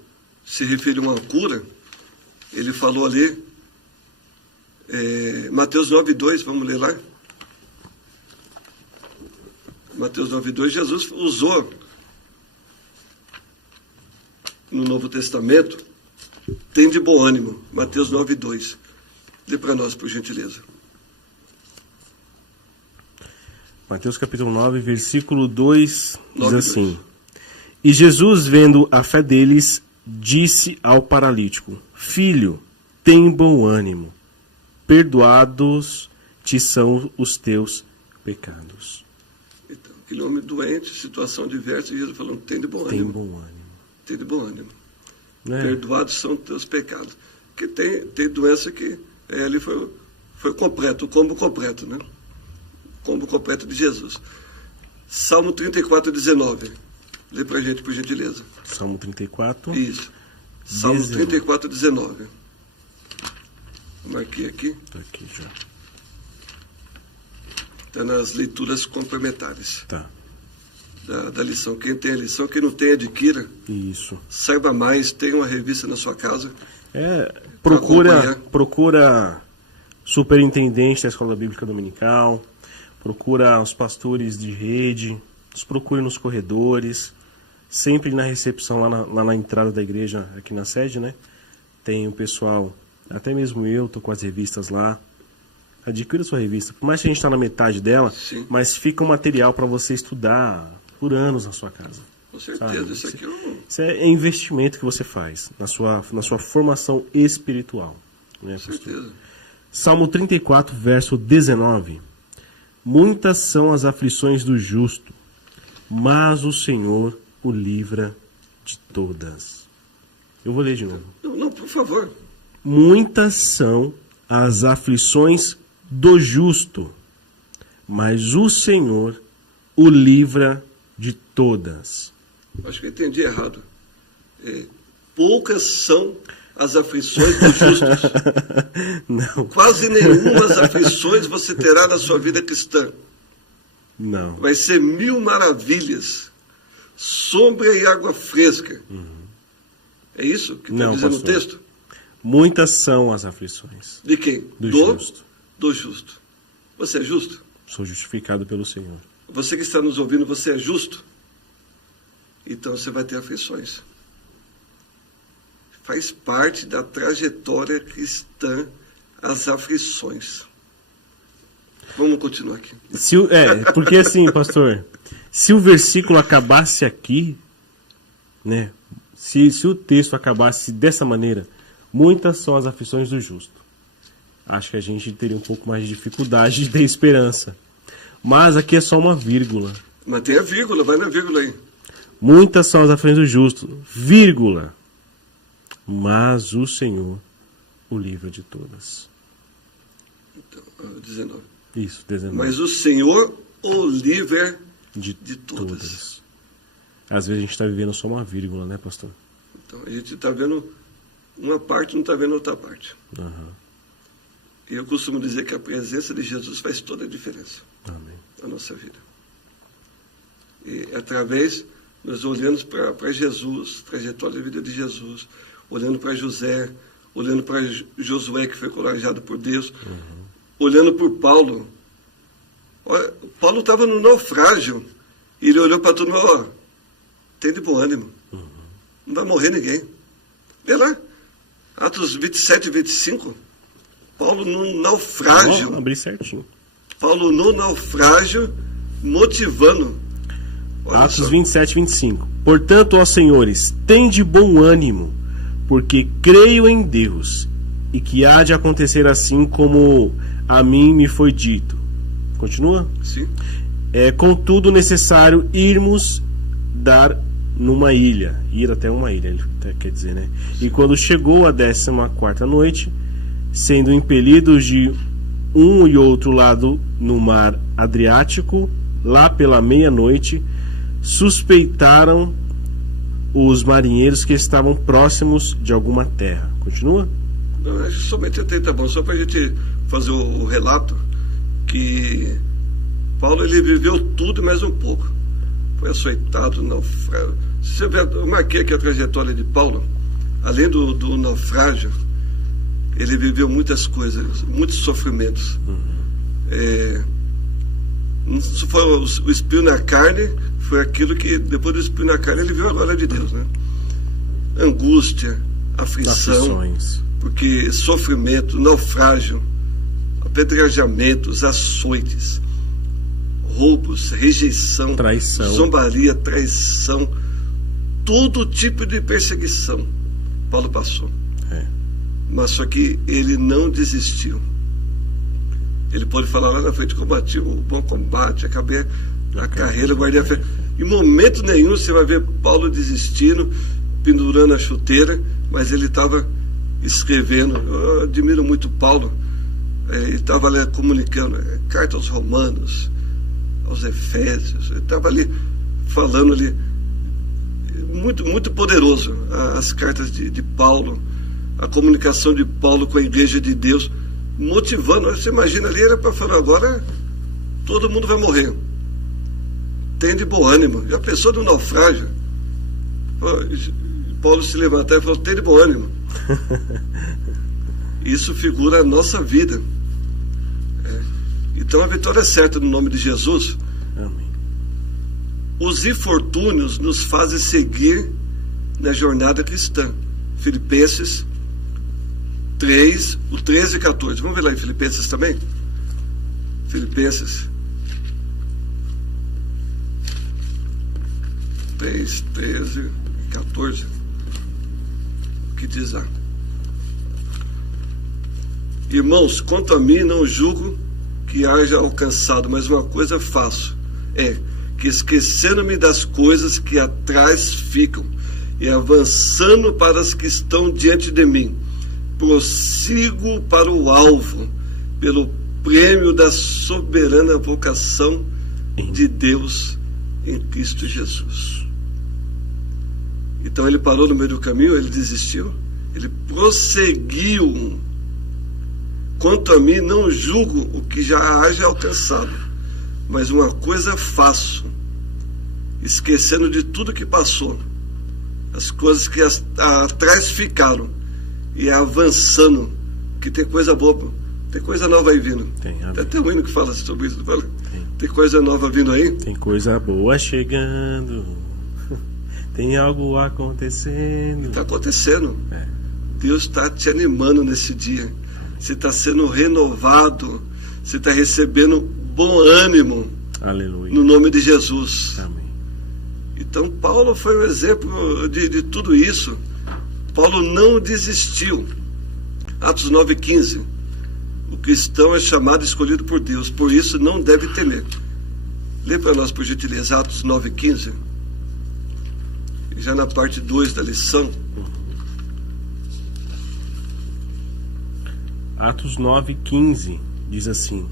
se referiu a uma cura, ele falou ali, Mateus 9,2, vamos ler lá. Mateus 9,2, Jesus usou no Novo Testamento, tem de bom ânimo, Mateus 9,2. Dê para nós, por gentileza. Mateus capítulo 9, versículo 2, diz assim: E Jesus, vendo a fé deles, disse ao paralítico: Filho, tem bom ânimo, perdoados te são os teus pecados. Então, aquele homem doente, situação diversa, Jesus falando, tem de bom ânimo. Tem bom ânimo. Tem de bom ânimo. Perdoados são os teus pecados. Porque tem doença que ali foi completo, o combo completo, né? O combo completo de Jesus. Salmo 34, 19. Lê pra gente, por gentileza. Salmo 34. Isso. Salmo 34, 19. Eu marquei aqui. Tá aqui já. Está nas leituras complementares. Tá. Da lição. Quem tem a lição, quem não tem, adquira. Isso. Saiba mais, tenha uma revista na sua casa. Procura superintendente da Escola Bíblica Dominical, procura os pastores de rede, os procure nos corredores, sempre na recepção, lá na entrada da igreja, aqui na sede, né? Tem o pessoal, até mesmo eu, estou com as revistas lá. Adquira sua revista, por mais que a gente está na metade dela, sim, mas fica um material para você estudar por anos na sua casa. Com certeza, isso aqui isso é investimento que você faz na sua formação espiritual. Né, com certeza. Salmo 34, verso 19. Muitas são as aflições do justo, mas o Senhor o livra de todas. Eu vou ler de novo. Não, por favor. Muitas são as aflições do justo, mas o Senhor o livra de todas. Acho que eu entendi errado. Poucas são as aflições dos justos. Não. Quase nenhumas aflições você terá na sua vida cristã. Não. Vai ser 1000 maravilhas, sombra e água fresca. É isso que está dizendo o texto? Muitas são as aflições. De quem? Do justo. Do justo. Você é justo? Sou justificado pelo Senhor. Você que está nos ouvindo, você é justo? Então você vai ter aflições. Faz parte da trajetória cristã as aflições. Vamos continuar aqui. Porque assim, pastor, se o versículo acabasse aqui, né? Se o texto acabasse dessa maneira, muitas são as aflições do justo. Acho que a gente teria um pouco mais de dificuldade de ter esperança. Mas aqui é só uma vírgula. Mas tem a vírgula, vai na vírgula aí. Muitas são as aflições do justo, vírgula. Mas o Senhor o livra de todas. Então, 19. Isso, 19. Mas o Senhor o livra de todas. Às vezes a gente está vivendo só uma vírgula, né, pastor? Então a gente está vendo uma parte, não está vendo outra parte. Uhum. E eu costumo dizer que a presença de Jesus faz toda a diferença. Amém. Na nossa vida. E através, nós olhamos para Jesus, trajetória da vida de Jesus, olhando para José, olhando para Josué, que foi encorajado por Deus, olhando por Paulo. Olha, Paulo estava no naufrágio, e ele olhou para todo mundo, tem de bom ânimo, não vai morrer ninguém. Vê lá, Atos 27 e 25, Paulo no naufrágio. Vou abrir certinho. Paulo no naufrágio, motivando. Olha Atos só. 27 e 25. Portanto, ó senhores, tende bom ânimo, porque creio em Deus, e que há de acontecer assim como a mim me foi dito. Continua? Sim. É contudo necessário irmos dar numa ilha, ir até uma ilha, ele quer dizer, né? E quando chegou a 14ª noite, sendo impelidos de um e outro lado no mar Adriático, lá pela meia-noite, suspeitaram os marinheiros que estavam próximos de alguma terra. Continua? Não, somente até tá bom, só para a gente fazer o relato que Paulo ele viveu tudo mais um pouco. Foi açoitado, naufrágio. Se você ver, eu marquei aqui a trajetória de Paulo, além do naufrágio, ele viveu muitas coisas, muitos sofrimentos. Isso foi o espinho na carne, foi aquilo que, depois do espinho na carne, ele viu a glória de Deus, né? Angústia, aflição, Aflições. porque sofrimento, naufrágio, apedrejamentos, açoites, roubos, rejeição, Traição. zombaria, traição, todo tipo de perseguição Paulo passou. Mas só que ele não desistiu. Ele pode falar lá na frente: combati o bom combate, acabei a carreira, guardei a fé. Em momento nenhum você vai ver Paulo desistindo, pendurando a chuteira, mas ele estava escrevendo. Eu admiro muito Paulo. Ele estava ali comunicando carta aos Romanos, aos Efésios. Ele estava ali falando ali, muito, muito poderoso, as cartas de Paulo, a comunicação de Paulo com a igreja de Deus, motivando. Você imagina ali, era para falar: agora todo mundo vai morrer, tem de bom ânimo. Já pensou no naufrágio? Paulo se levantar e falou: tem de bom ânimo. Isso figura a nossa vida. Então a vitória é certa no nome de Jesus. Amém. Os infortúnios nos fazem seguir na jornada cristã. Filipenses 3, o 13 e 14. Vamos ver lá em Filipenses também? Filipenses 3, 13 e 14. O que diz lá? Irmãos, quanto a mim, não julgo que haja alcançado, mas uma coisa faço, que esquecendo-me das coisas que atrás ficam e avançando para as que estão diante de mim, prossigo para o alvo, pelo prêmio da soberana vocação de Deus em Cristo Jesus. Então ele parou no meio do caminho, ele desistiu, ele prosseguiu. Quanto a mim, não julgo o que já haja alcançado, mas uma coisa faço, esquecendo de tudo que passou, as coisas que atrás ficaram, e avançando, que tem coisa boa, tem coisa nova aí vindo. Tem até um hino que fala sobre isso, não fala? Tem coisa nova vindo aí? Tem coisa boa chegando, tem algo acontecendo. Está acontecendo. Deus está te animando nesse dia. você está sendo renovado, você está recebendo bom ânimo. Aleluia. No nome de Jesus. Amém. Então Paulo foi um exemplo de tudo isso. Paulo não desistiu. Atos 9,15. O cristão é chamado e escolhido por Deus, por isso não deve temer. Lê para nós, por gentileza, Atos 9,15. Já na parte 2 da lição. Atos 9,15 diz assim: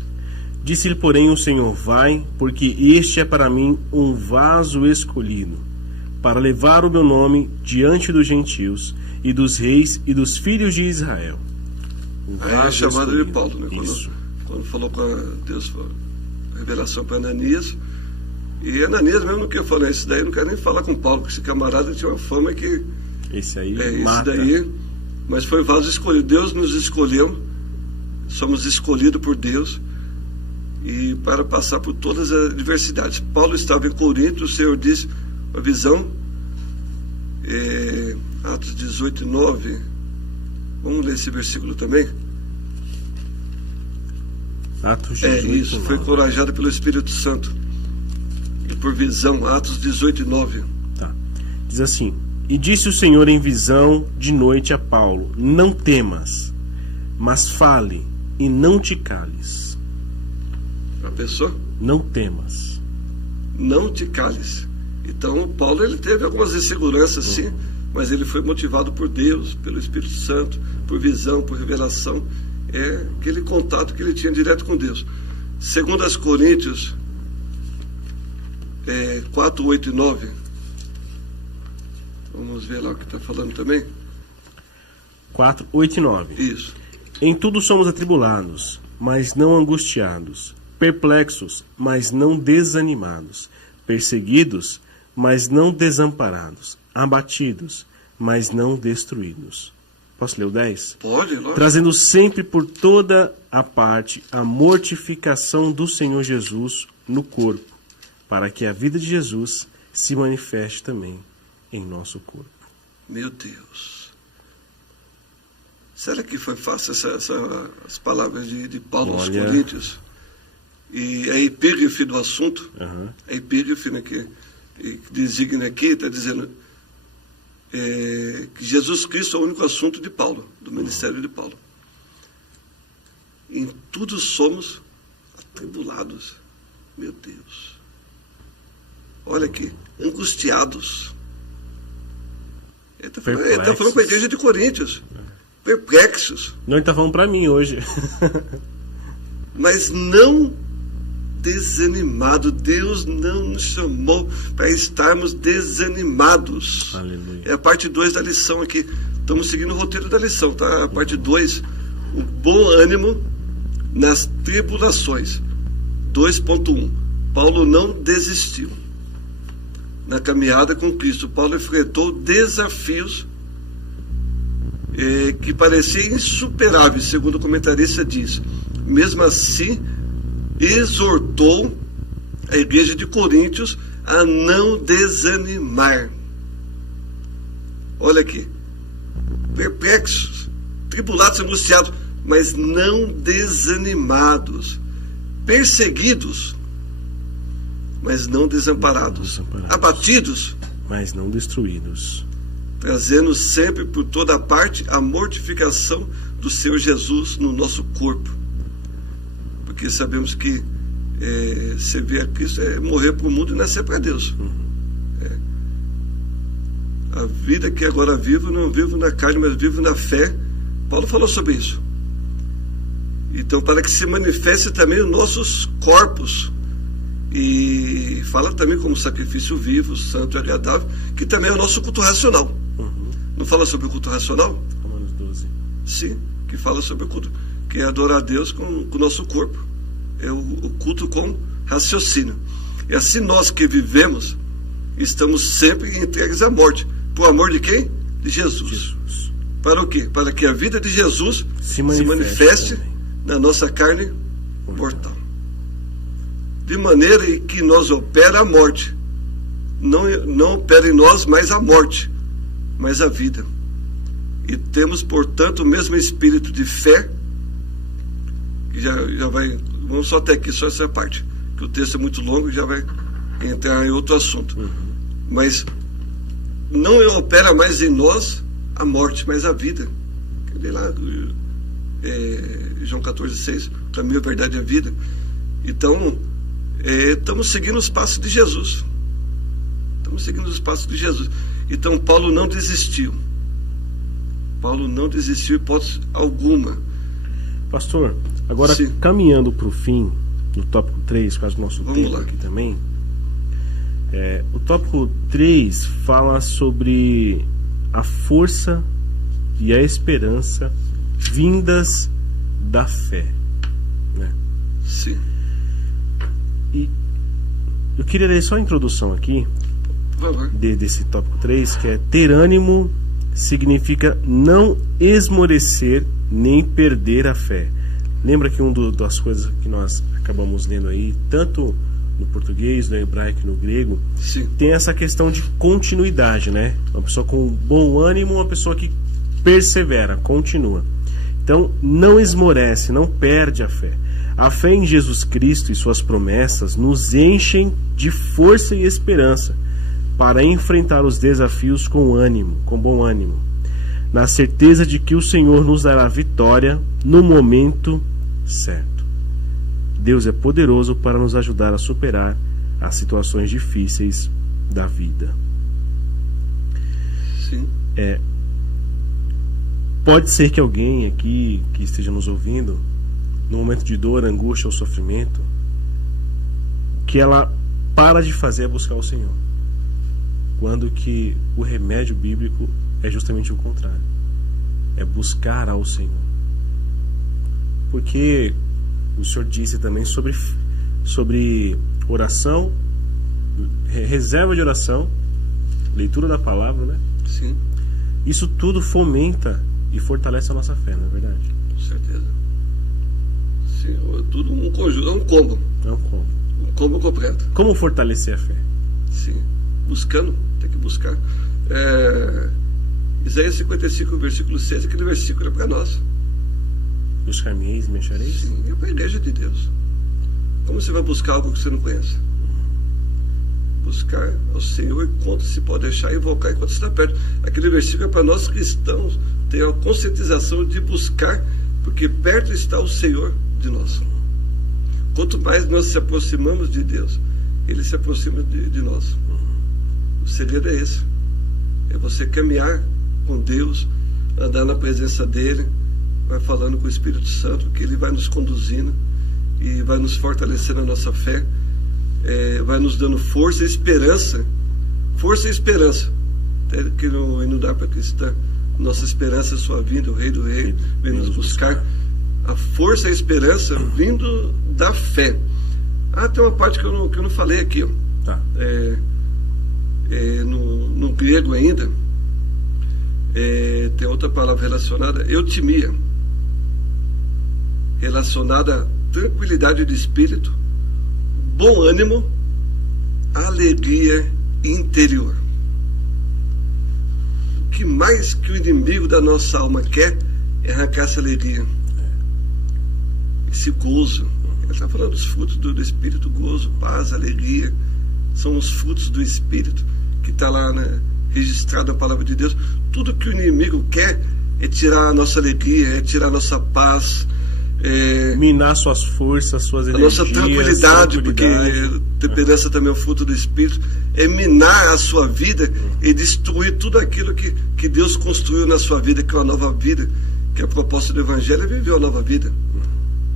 Disse-lhe, porém, o Senhor: vai, porque este é para mim um vaso escolhido, para levar o meu nome diante dos gentios e dos reis e dos filhos de Israel. É chamado de Paulo, né? Quando falou com Deus, a revelação para Ananias. E Ananias mesmo não quer falar isso daí, não quer nem falar com Paulo, porque esse camarada tinha uma fama que... Esse aí mata. Esse daí, mas foi vaso escolhido. Deus nos escolheu, somos escolhidos por Deus, e para passar por todas as adversidades. Paulo estava em Corinto, o Senhor disse, a visão, Atos 18:9. Vamos ler esse versículo também? Atos 18, isso, 9. foi encorajado pelo Espírito Santo. E por visão, Atos 18:9. Tá. Diz assim: E disse o Senhor em visão de noite a Paulo: Não temas, mas fale e não te cales. A pessoa? Não temas. Não te cales. Então, Paulo, ele teve algumas inseguranças, sim, mas ele foi motivado por Deus, pelo Espírito Santo, por visão, por revelação. É aquele contato que ele tinha direto com Deus. Segundo as Coríntios 4, 8 e 9. Vamos ver lá o que está falando também. 4, 8 e 9. Isso. Em tudo somos atribulados, mas não angustiados, perplexos, mas não desanimados, perseguidos, mas não desamparados, abatidos, mas não destruídos. Posso ler o 10? Pode, lógico. Trazendo sempre por toda a parte a mortificação do Senhor Jesus no corpo, para que a vida de Jesus se manifeste também em nosso corpo. Meu Deus. Será que foi fácil as palavras de Paulo aos Coríntios? E a epígrafe do assunto, a epígrafe, né, que designa aqui, está dizendo que Jesus Cristo é o único assunto de Paulo, do ministério de Paulo. Em tudo somos atribulados. Meu Deus. Olha aqui, angustiados. Ele está falando com a igreja de Coríntios. Perplexos. Não, ele está falando para mim hoje. Mas não desanimado. Deus não nos chamou para estarmos desanimados. Aleluia. É a parte 2 da lição aqui. Estamos seguindo o roteiro da lição, tá? A parte 2, o bom ânimo nas tribulações. 2.1. Paulo não desistiu. Na caminhada com Cristo, Paulo enfrentou desafios que pareciam insuperáveis, segundo o comentarista diz. Mesmo assim, exortou a igreja de Coríntios a não desanimar. Olha aqui, perplexos, tribulados, angustiados, mas não desanimados, perseguidos, mas não desamparados, abatidos, mas não destruídos, trazendo sempre por toda parte a mortificação do Senhor Jesus no nosso corpo. Porque sabemos que servir a Cristo é morrer para o mundo e nascer para Deus. A vida que agora vivo, não vivo na carne, mas vivo na fé. Paulo falou sobre isso. Então, para que se manifeste também os nossos corpos. E fala também como sacrifício vivo, santo e agradável, que também é o nosso culto racional. Não fala sobre o culto racional? Romanos 12. Sim, que fala sobre o culto, que é adorar a Deus com o nosso corpo. É o culto com raciocínio. E assim nós que vivemos, estamos sempre entregues à morte. Por amor de quem? De Jesus. Para o quê? Para que a vida de Jesus se manifeste na nossa carne mortal. De maneira que nós opera a morte. Não opera em nós mais a morte, mas a vida. E temos, portanto, o mesmo espírito de fé que já vai... Vamos só até aqui, só essa parte, que o texto é muito longo e já vai entrar em outro assunto. Mas não opera mais em nós a morte, mas a vida. Quer ver lá, João 14,6, para mim a verdade é a vida. Então, estamos seguindo os passos de Jesus. Estamos seguindo os passos de Jesus. Então, Paulo não desistiu. Paulo não desistiu, hipótese alguma. Pastor, agora Sim. Caminhando para o fim do tópico 3, quase o nosso Vamos tempo lá. aqui também. O tópico 3 fala sobre a força e a esperança vindas da fé, né? Sim. E eu queria ler só a introdução aqui Vai lá. desse tópico 3, que é: ter ânimo significa não esmorecer nem perder a fé. Lembra que uma das coisas que nós acabamos lendo aí, tanto no português, no hebraico e no grego, Sim. tem essa questão de continuidade, né? Uma pessoa com bom ânimo, uma pessoa que persevera, continua. Então, não esmorece, não perde a fé. A fé em Jesus Cristo e suas promessas nos enchem de força e esperança para enfrentar os desafios com ânimo, com bom ânimo, na certeza de que o Senhor nos dará vitória no momento certo. Deus é poderoso para nos ajudar a superar as situações difíceis da vida. Sim. Pode ser que alguém aqui que esteja nos ouvindo, no momento de dor, angústia ou sofrimento, que ela para de fazer é buscar o Senhor, quando que o remédio bíblico é justamente o contrário, é buscar ao Senhor. Porque o Senhor disse também sobre oração, reserva de oração, leitura da palavra, né? Sim. Isso tudo fomenta e fortalece a nossa fé, não é verdade? Com certeza. Sim, é tudo um conjunto, é um combo. Não como. Um combo completo. Como fortalecer a fé? Sim. Buscando, tem que buscar. Isaías 55, versículo 6, aquele versículo é para nós. Buscar-me-eis, me achareis? Sim, é para a igreja de Deus. Como você vai buscar algo que você não conhece? Buscar ao Senhor enquanto se pode achar, e invocar enquanto está perto. Aquele versículo é para nós cristãos ter a conscientização de buscar, porque perto está o Senhor de nós. Quanto mais nós se aproximamos de Deus, Ele se aproxima de nós. O segredo é esse. É você caminhar com Deus, andar na presença dEle, vai falando com o Espírito Santo, que Ele vai nos conduzindo e vai nos fortalecendo a nossa fé, vai nos dando força e esperança. Força e esperança. Até que não dá para cristã. Nossa esperança é a sua vinda, o Rei do Rei vem nos buscar. A força e a esperança vindo da fé. Tem uma parte que eu não falei aqui. Ó. Tá. No grego ainda, tem outra palavra relacionada, eutimia, relacionada a tranquilidade de espírito, bom ânimo, alegria interior. O que mais que o inimigo da nossa alma quer é arrancar essa alegria, esse gozo. Ele está falando dos frutos do Espírito: gozo, paz, alegria. São os frutos do Espírito que está lá, né, registrado na palavra de Deus. Tudo que o inimigo quer é tirar a nossa alegria, é tirar a nossa paz, minar suas forças, suas a energias, nossa tranquilidade, porque temperança também é o fruto do Espírito. É minar a sua vida e destruir tudo aquilo que Deus construiu na sua vida, que é uma nova vida, que a proposta do Evangelho é viver uma nova vida.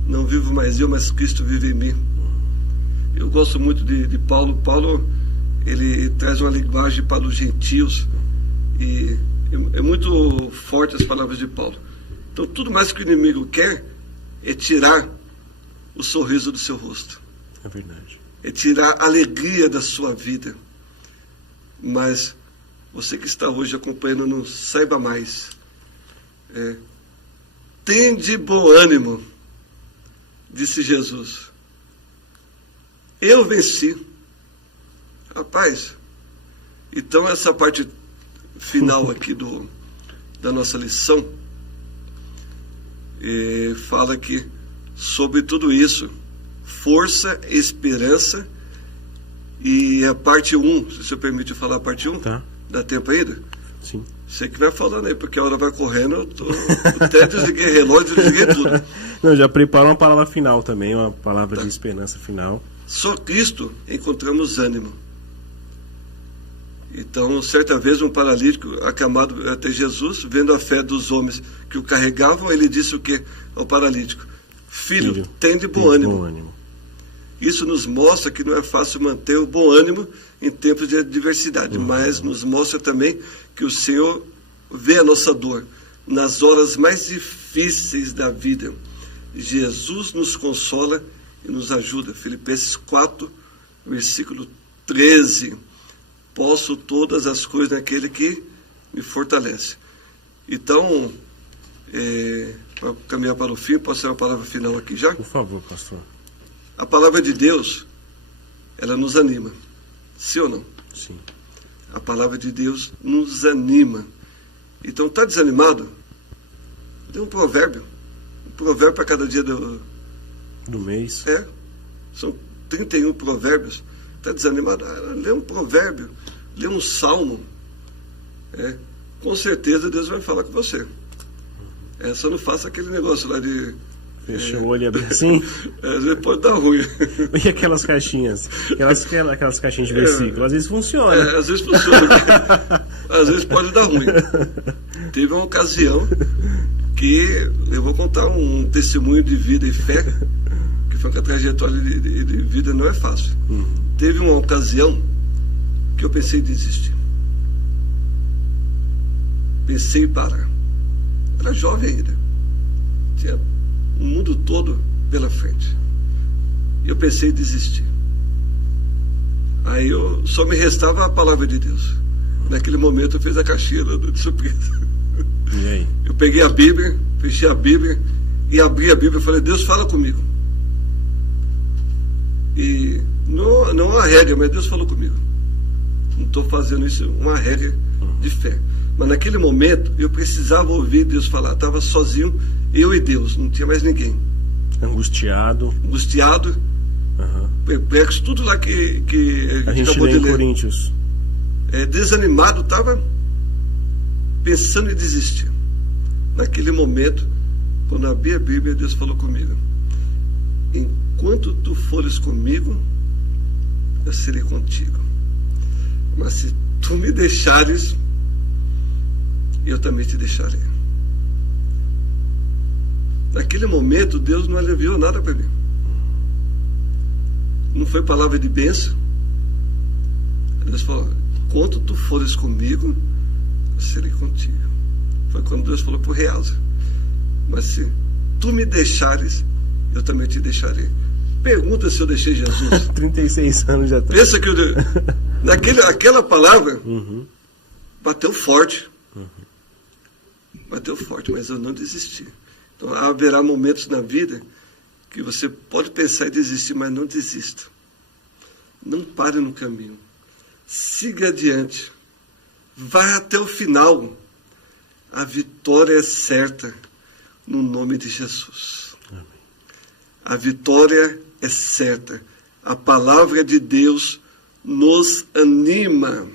Não vivo mais eu, mas Cristo vive em mim. Eu gosto muito de Paulo. Paulo, ele traz uma linguagem para os gentios e é muito forte as palavras de Paulo. Então, tudo mais que o inimigo quer é tirar o sorriso do seu rosto. É verdade. É tirar a alegria da sua vida. Mas você que está hoje acompanhando, saiba mais. Tende bom ânimo, disse Jesus. Eu venci. Rapaz, então essa parte final aqui da nossa lição fala que sobre tudo isso, força, esperança, e a parte 1, se o senhor permite falar a parte 1, Tá. dá tempo ainda? Sim. Você que vai falando aí, porque a hora vai correndo, eu até desliguei relógio, desliguei tudo. Não, já preparou uma palavra final também, uma palavra de esperança final. Só Cristo encontramos ânimo. Então, certa vez, um paralítico acamado até Jesus, vendo a fé dos homens que o carregavam, ele disse o quê ao paralítico? Filho, tende bom ânimo. Isso nos mostra que não é fácil manter o bom ânimo em tempos de adversidade, mas nos mostra também que o Senhor vê a nossa dor nas horas mais difíceis da vida. Jesus nos consola e nos ajuda. Filipenses 4, versículo 13. Posso todas as coisas naquele que me fortalece. Então, para caminhar para o fim, posso ter uma palavra final aqui já? Por favor, pastor. A palavra de Deus, ela nos anima. Sim ou não? Sim. A palavra de Deus nos anima. Então, está desanimado? Tem um provérbio. Um provérbio para cada dia do mês. São 31 provérbios. Está desanimado? Lê um provérbio, lê um salmo. Com certeza Deus vai falar com você. Só não faça aquele negócio lá de... Fecha o olho e abre assim. Às vezes pode dar ruim. E aquelas caixinhas? Aquelas caixinhas de versículo. Às vezes funciona. Às vezes funciona. Às vezes pode dar ruim. Teve uma ocasião que eu vou contar um testemunho de vida e fé, que foi que a trajetória de vida não é fácil. Teve uma ocasião que eu pensei em desistir. Pensei em parar. Era jovem ainda. Tinha o mundo todo pela frente. E eu pensei em desistir. Aí só me restava a palavra de Deus. Naquele momento eu fiz a caixinha de surpresa. E aí? Eu peguei a Bíblia, fechei a Bíblia e abri a Bíblia e falei, Deus, fala comigo. E não uma regra, mas Deus falou comigo. Não estou fazendo isso uma regra de fé. Mas naquele momento eu precisava ouvir Deus falar. Estava sozinho, eu e Deus, não tinha mais ninguém. Angustiado, perplexo, tudo lá que a gente acabou lê de em ler. Coríntios. Desanimado, estava pensando em desistir. Naquele momento, quando abri a Bíblia, Deus falou comigo: enquanto tu fores comigo, eu serei contigo. Mas se tu me deixares, eu também te deixarei. Naquele momento, Deus não aliviou nada para mim. Não foi palavra de bênção. Deus falou: enquanto tu fores comigo, eu serei contigo. Foi quando Deus falou para o Reasa: mas se tu me deixares, eu também te deixarei. Pergunta se eu deixei Jesus. 36 anos já está. Pensa que aquela palavra bateu forte. Bateu forte, mas eu não desisti. Então haverá momentos na vida que você pode pensar em desistir, mas não desista. Não pare no caminho. Siga adiante. Vai até o final. A vitória é certa no nome de Jesus. Amém. A vitória é certa. A palavra de Deus nos anima.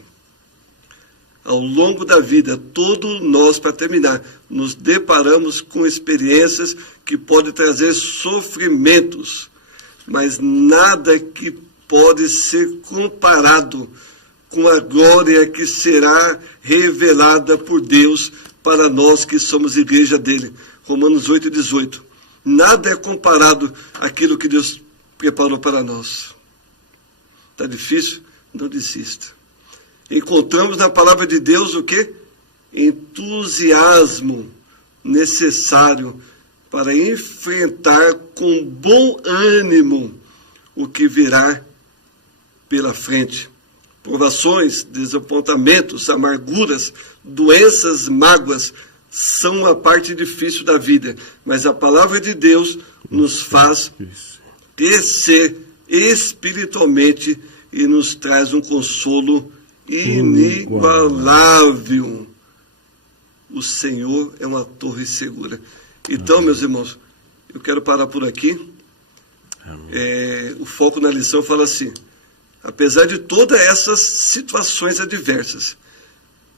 Ao longo da vida, todos nós, para terminar, nos deparamos com experiências que podem trazer sofrimentos, mas nada que pode ser comparado com a glória que será revelada por Deus para nós que somos igreja dele. Romanos 8:18. Nada é comparado àquilo que Deus preparou para nós. Está difícil? Não desista. Encontramos na palavra de Deus o quê? Entusiasmo necessário para enfrentar com bom ânimo o que virá pela frente. Provações, desapontamentos, amarguras, doenças, mágoas são a parte difícil da vida, mas a palavra de Deus nos faz crescer espiritualmente e nos traz um consolo inigualável. O Senhor é uma torre segura. Então, meus irmãos, Eu quero parar por aqui. O foco na lição fala assim: apesar de todas essas situações adversas,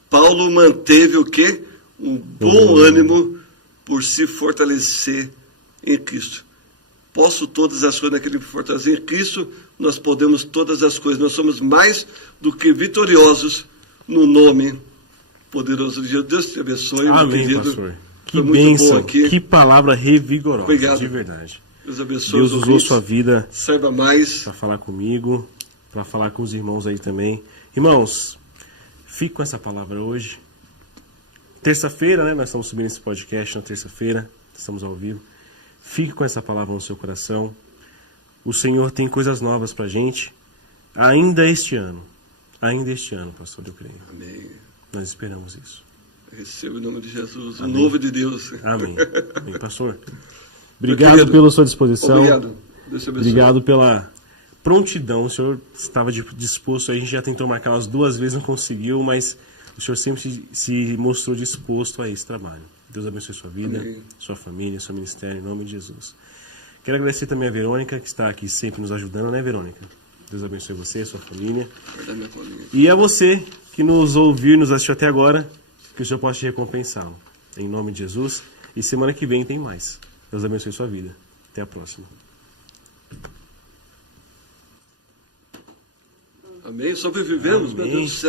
Paulo manteve o quê? Um bom ânimo por se fortalecer em Cristo. Posso todas as coisas naquele que me fortalece em Cristo, nós podemos todas as coisas. Nós somos mais do que vitoriosos no nome poderoso de Deus. Deus te abençoe. Amém, querido. pastor. Que bênção, que palavra revigorosa. Obrigado. De verdade. Deus abençoe. Deus usou sua vida saiba mais para falar comigo, para falar com os irmãos aí também. Irmãos, fique com essa palavra hoje. Terça-feira, né? Nós estamos subindo esse podcast na terça-feira. Estamos ao vivo. Fique com essa palavra no seu coração. O Senhor tem coisas novas para a gente. Ainda este ano. Ainda este ano, pastor, eu creio. Amém. Nós esperamos isso. Receba em nome de Jesus, Amém. o novo de Deus. Amém. Amém, pastor. Obrigado pela sua disposição. Obrigado. Deus te abençoe. Obrigado pela prontidão. O senhor estava disposto. A gente já tentou marcar umas 2 vezes, não conseguiu, mas o senhor sempre se mostrou disposto a esse trabalho. Deus abençoe sua vida, Amém. sua família, seu ministério, em nome de Jesus. Quero agradecer também a Verônica, que está aqui sempre nos ajudando, né, Verônica? Deus abençoe você, sua família. Guarda minha colinha. E a você que nos ouviu, nos assistiu até agora, que o Senhor possa te recompensá-lo. Em nome de Jesus. E semana que vem tem mais. Deus abençoe sua vida. Até a próxima. Amém. Sobrevivemos, meu Amém. Deus do céu.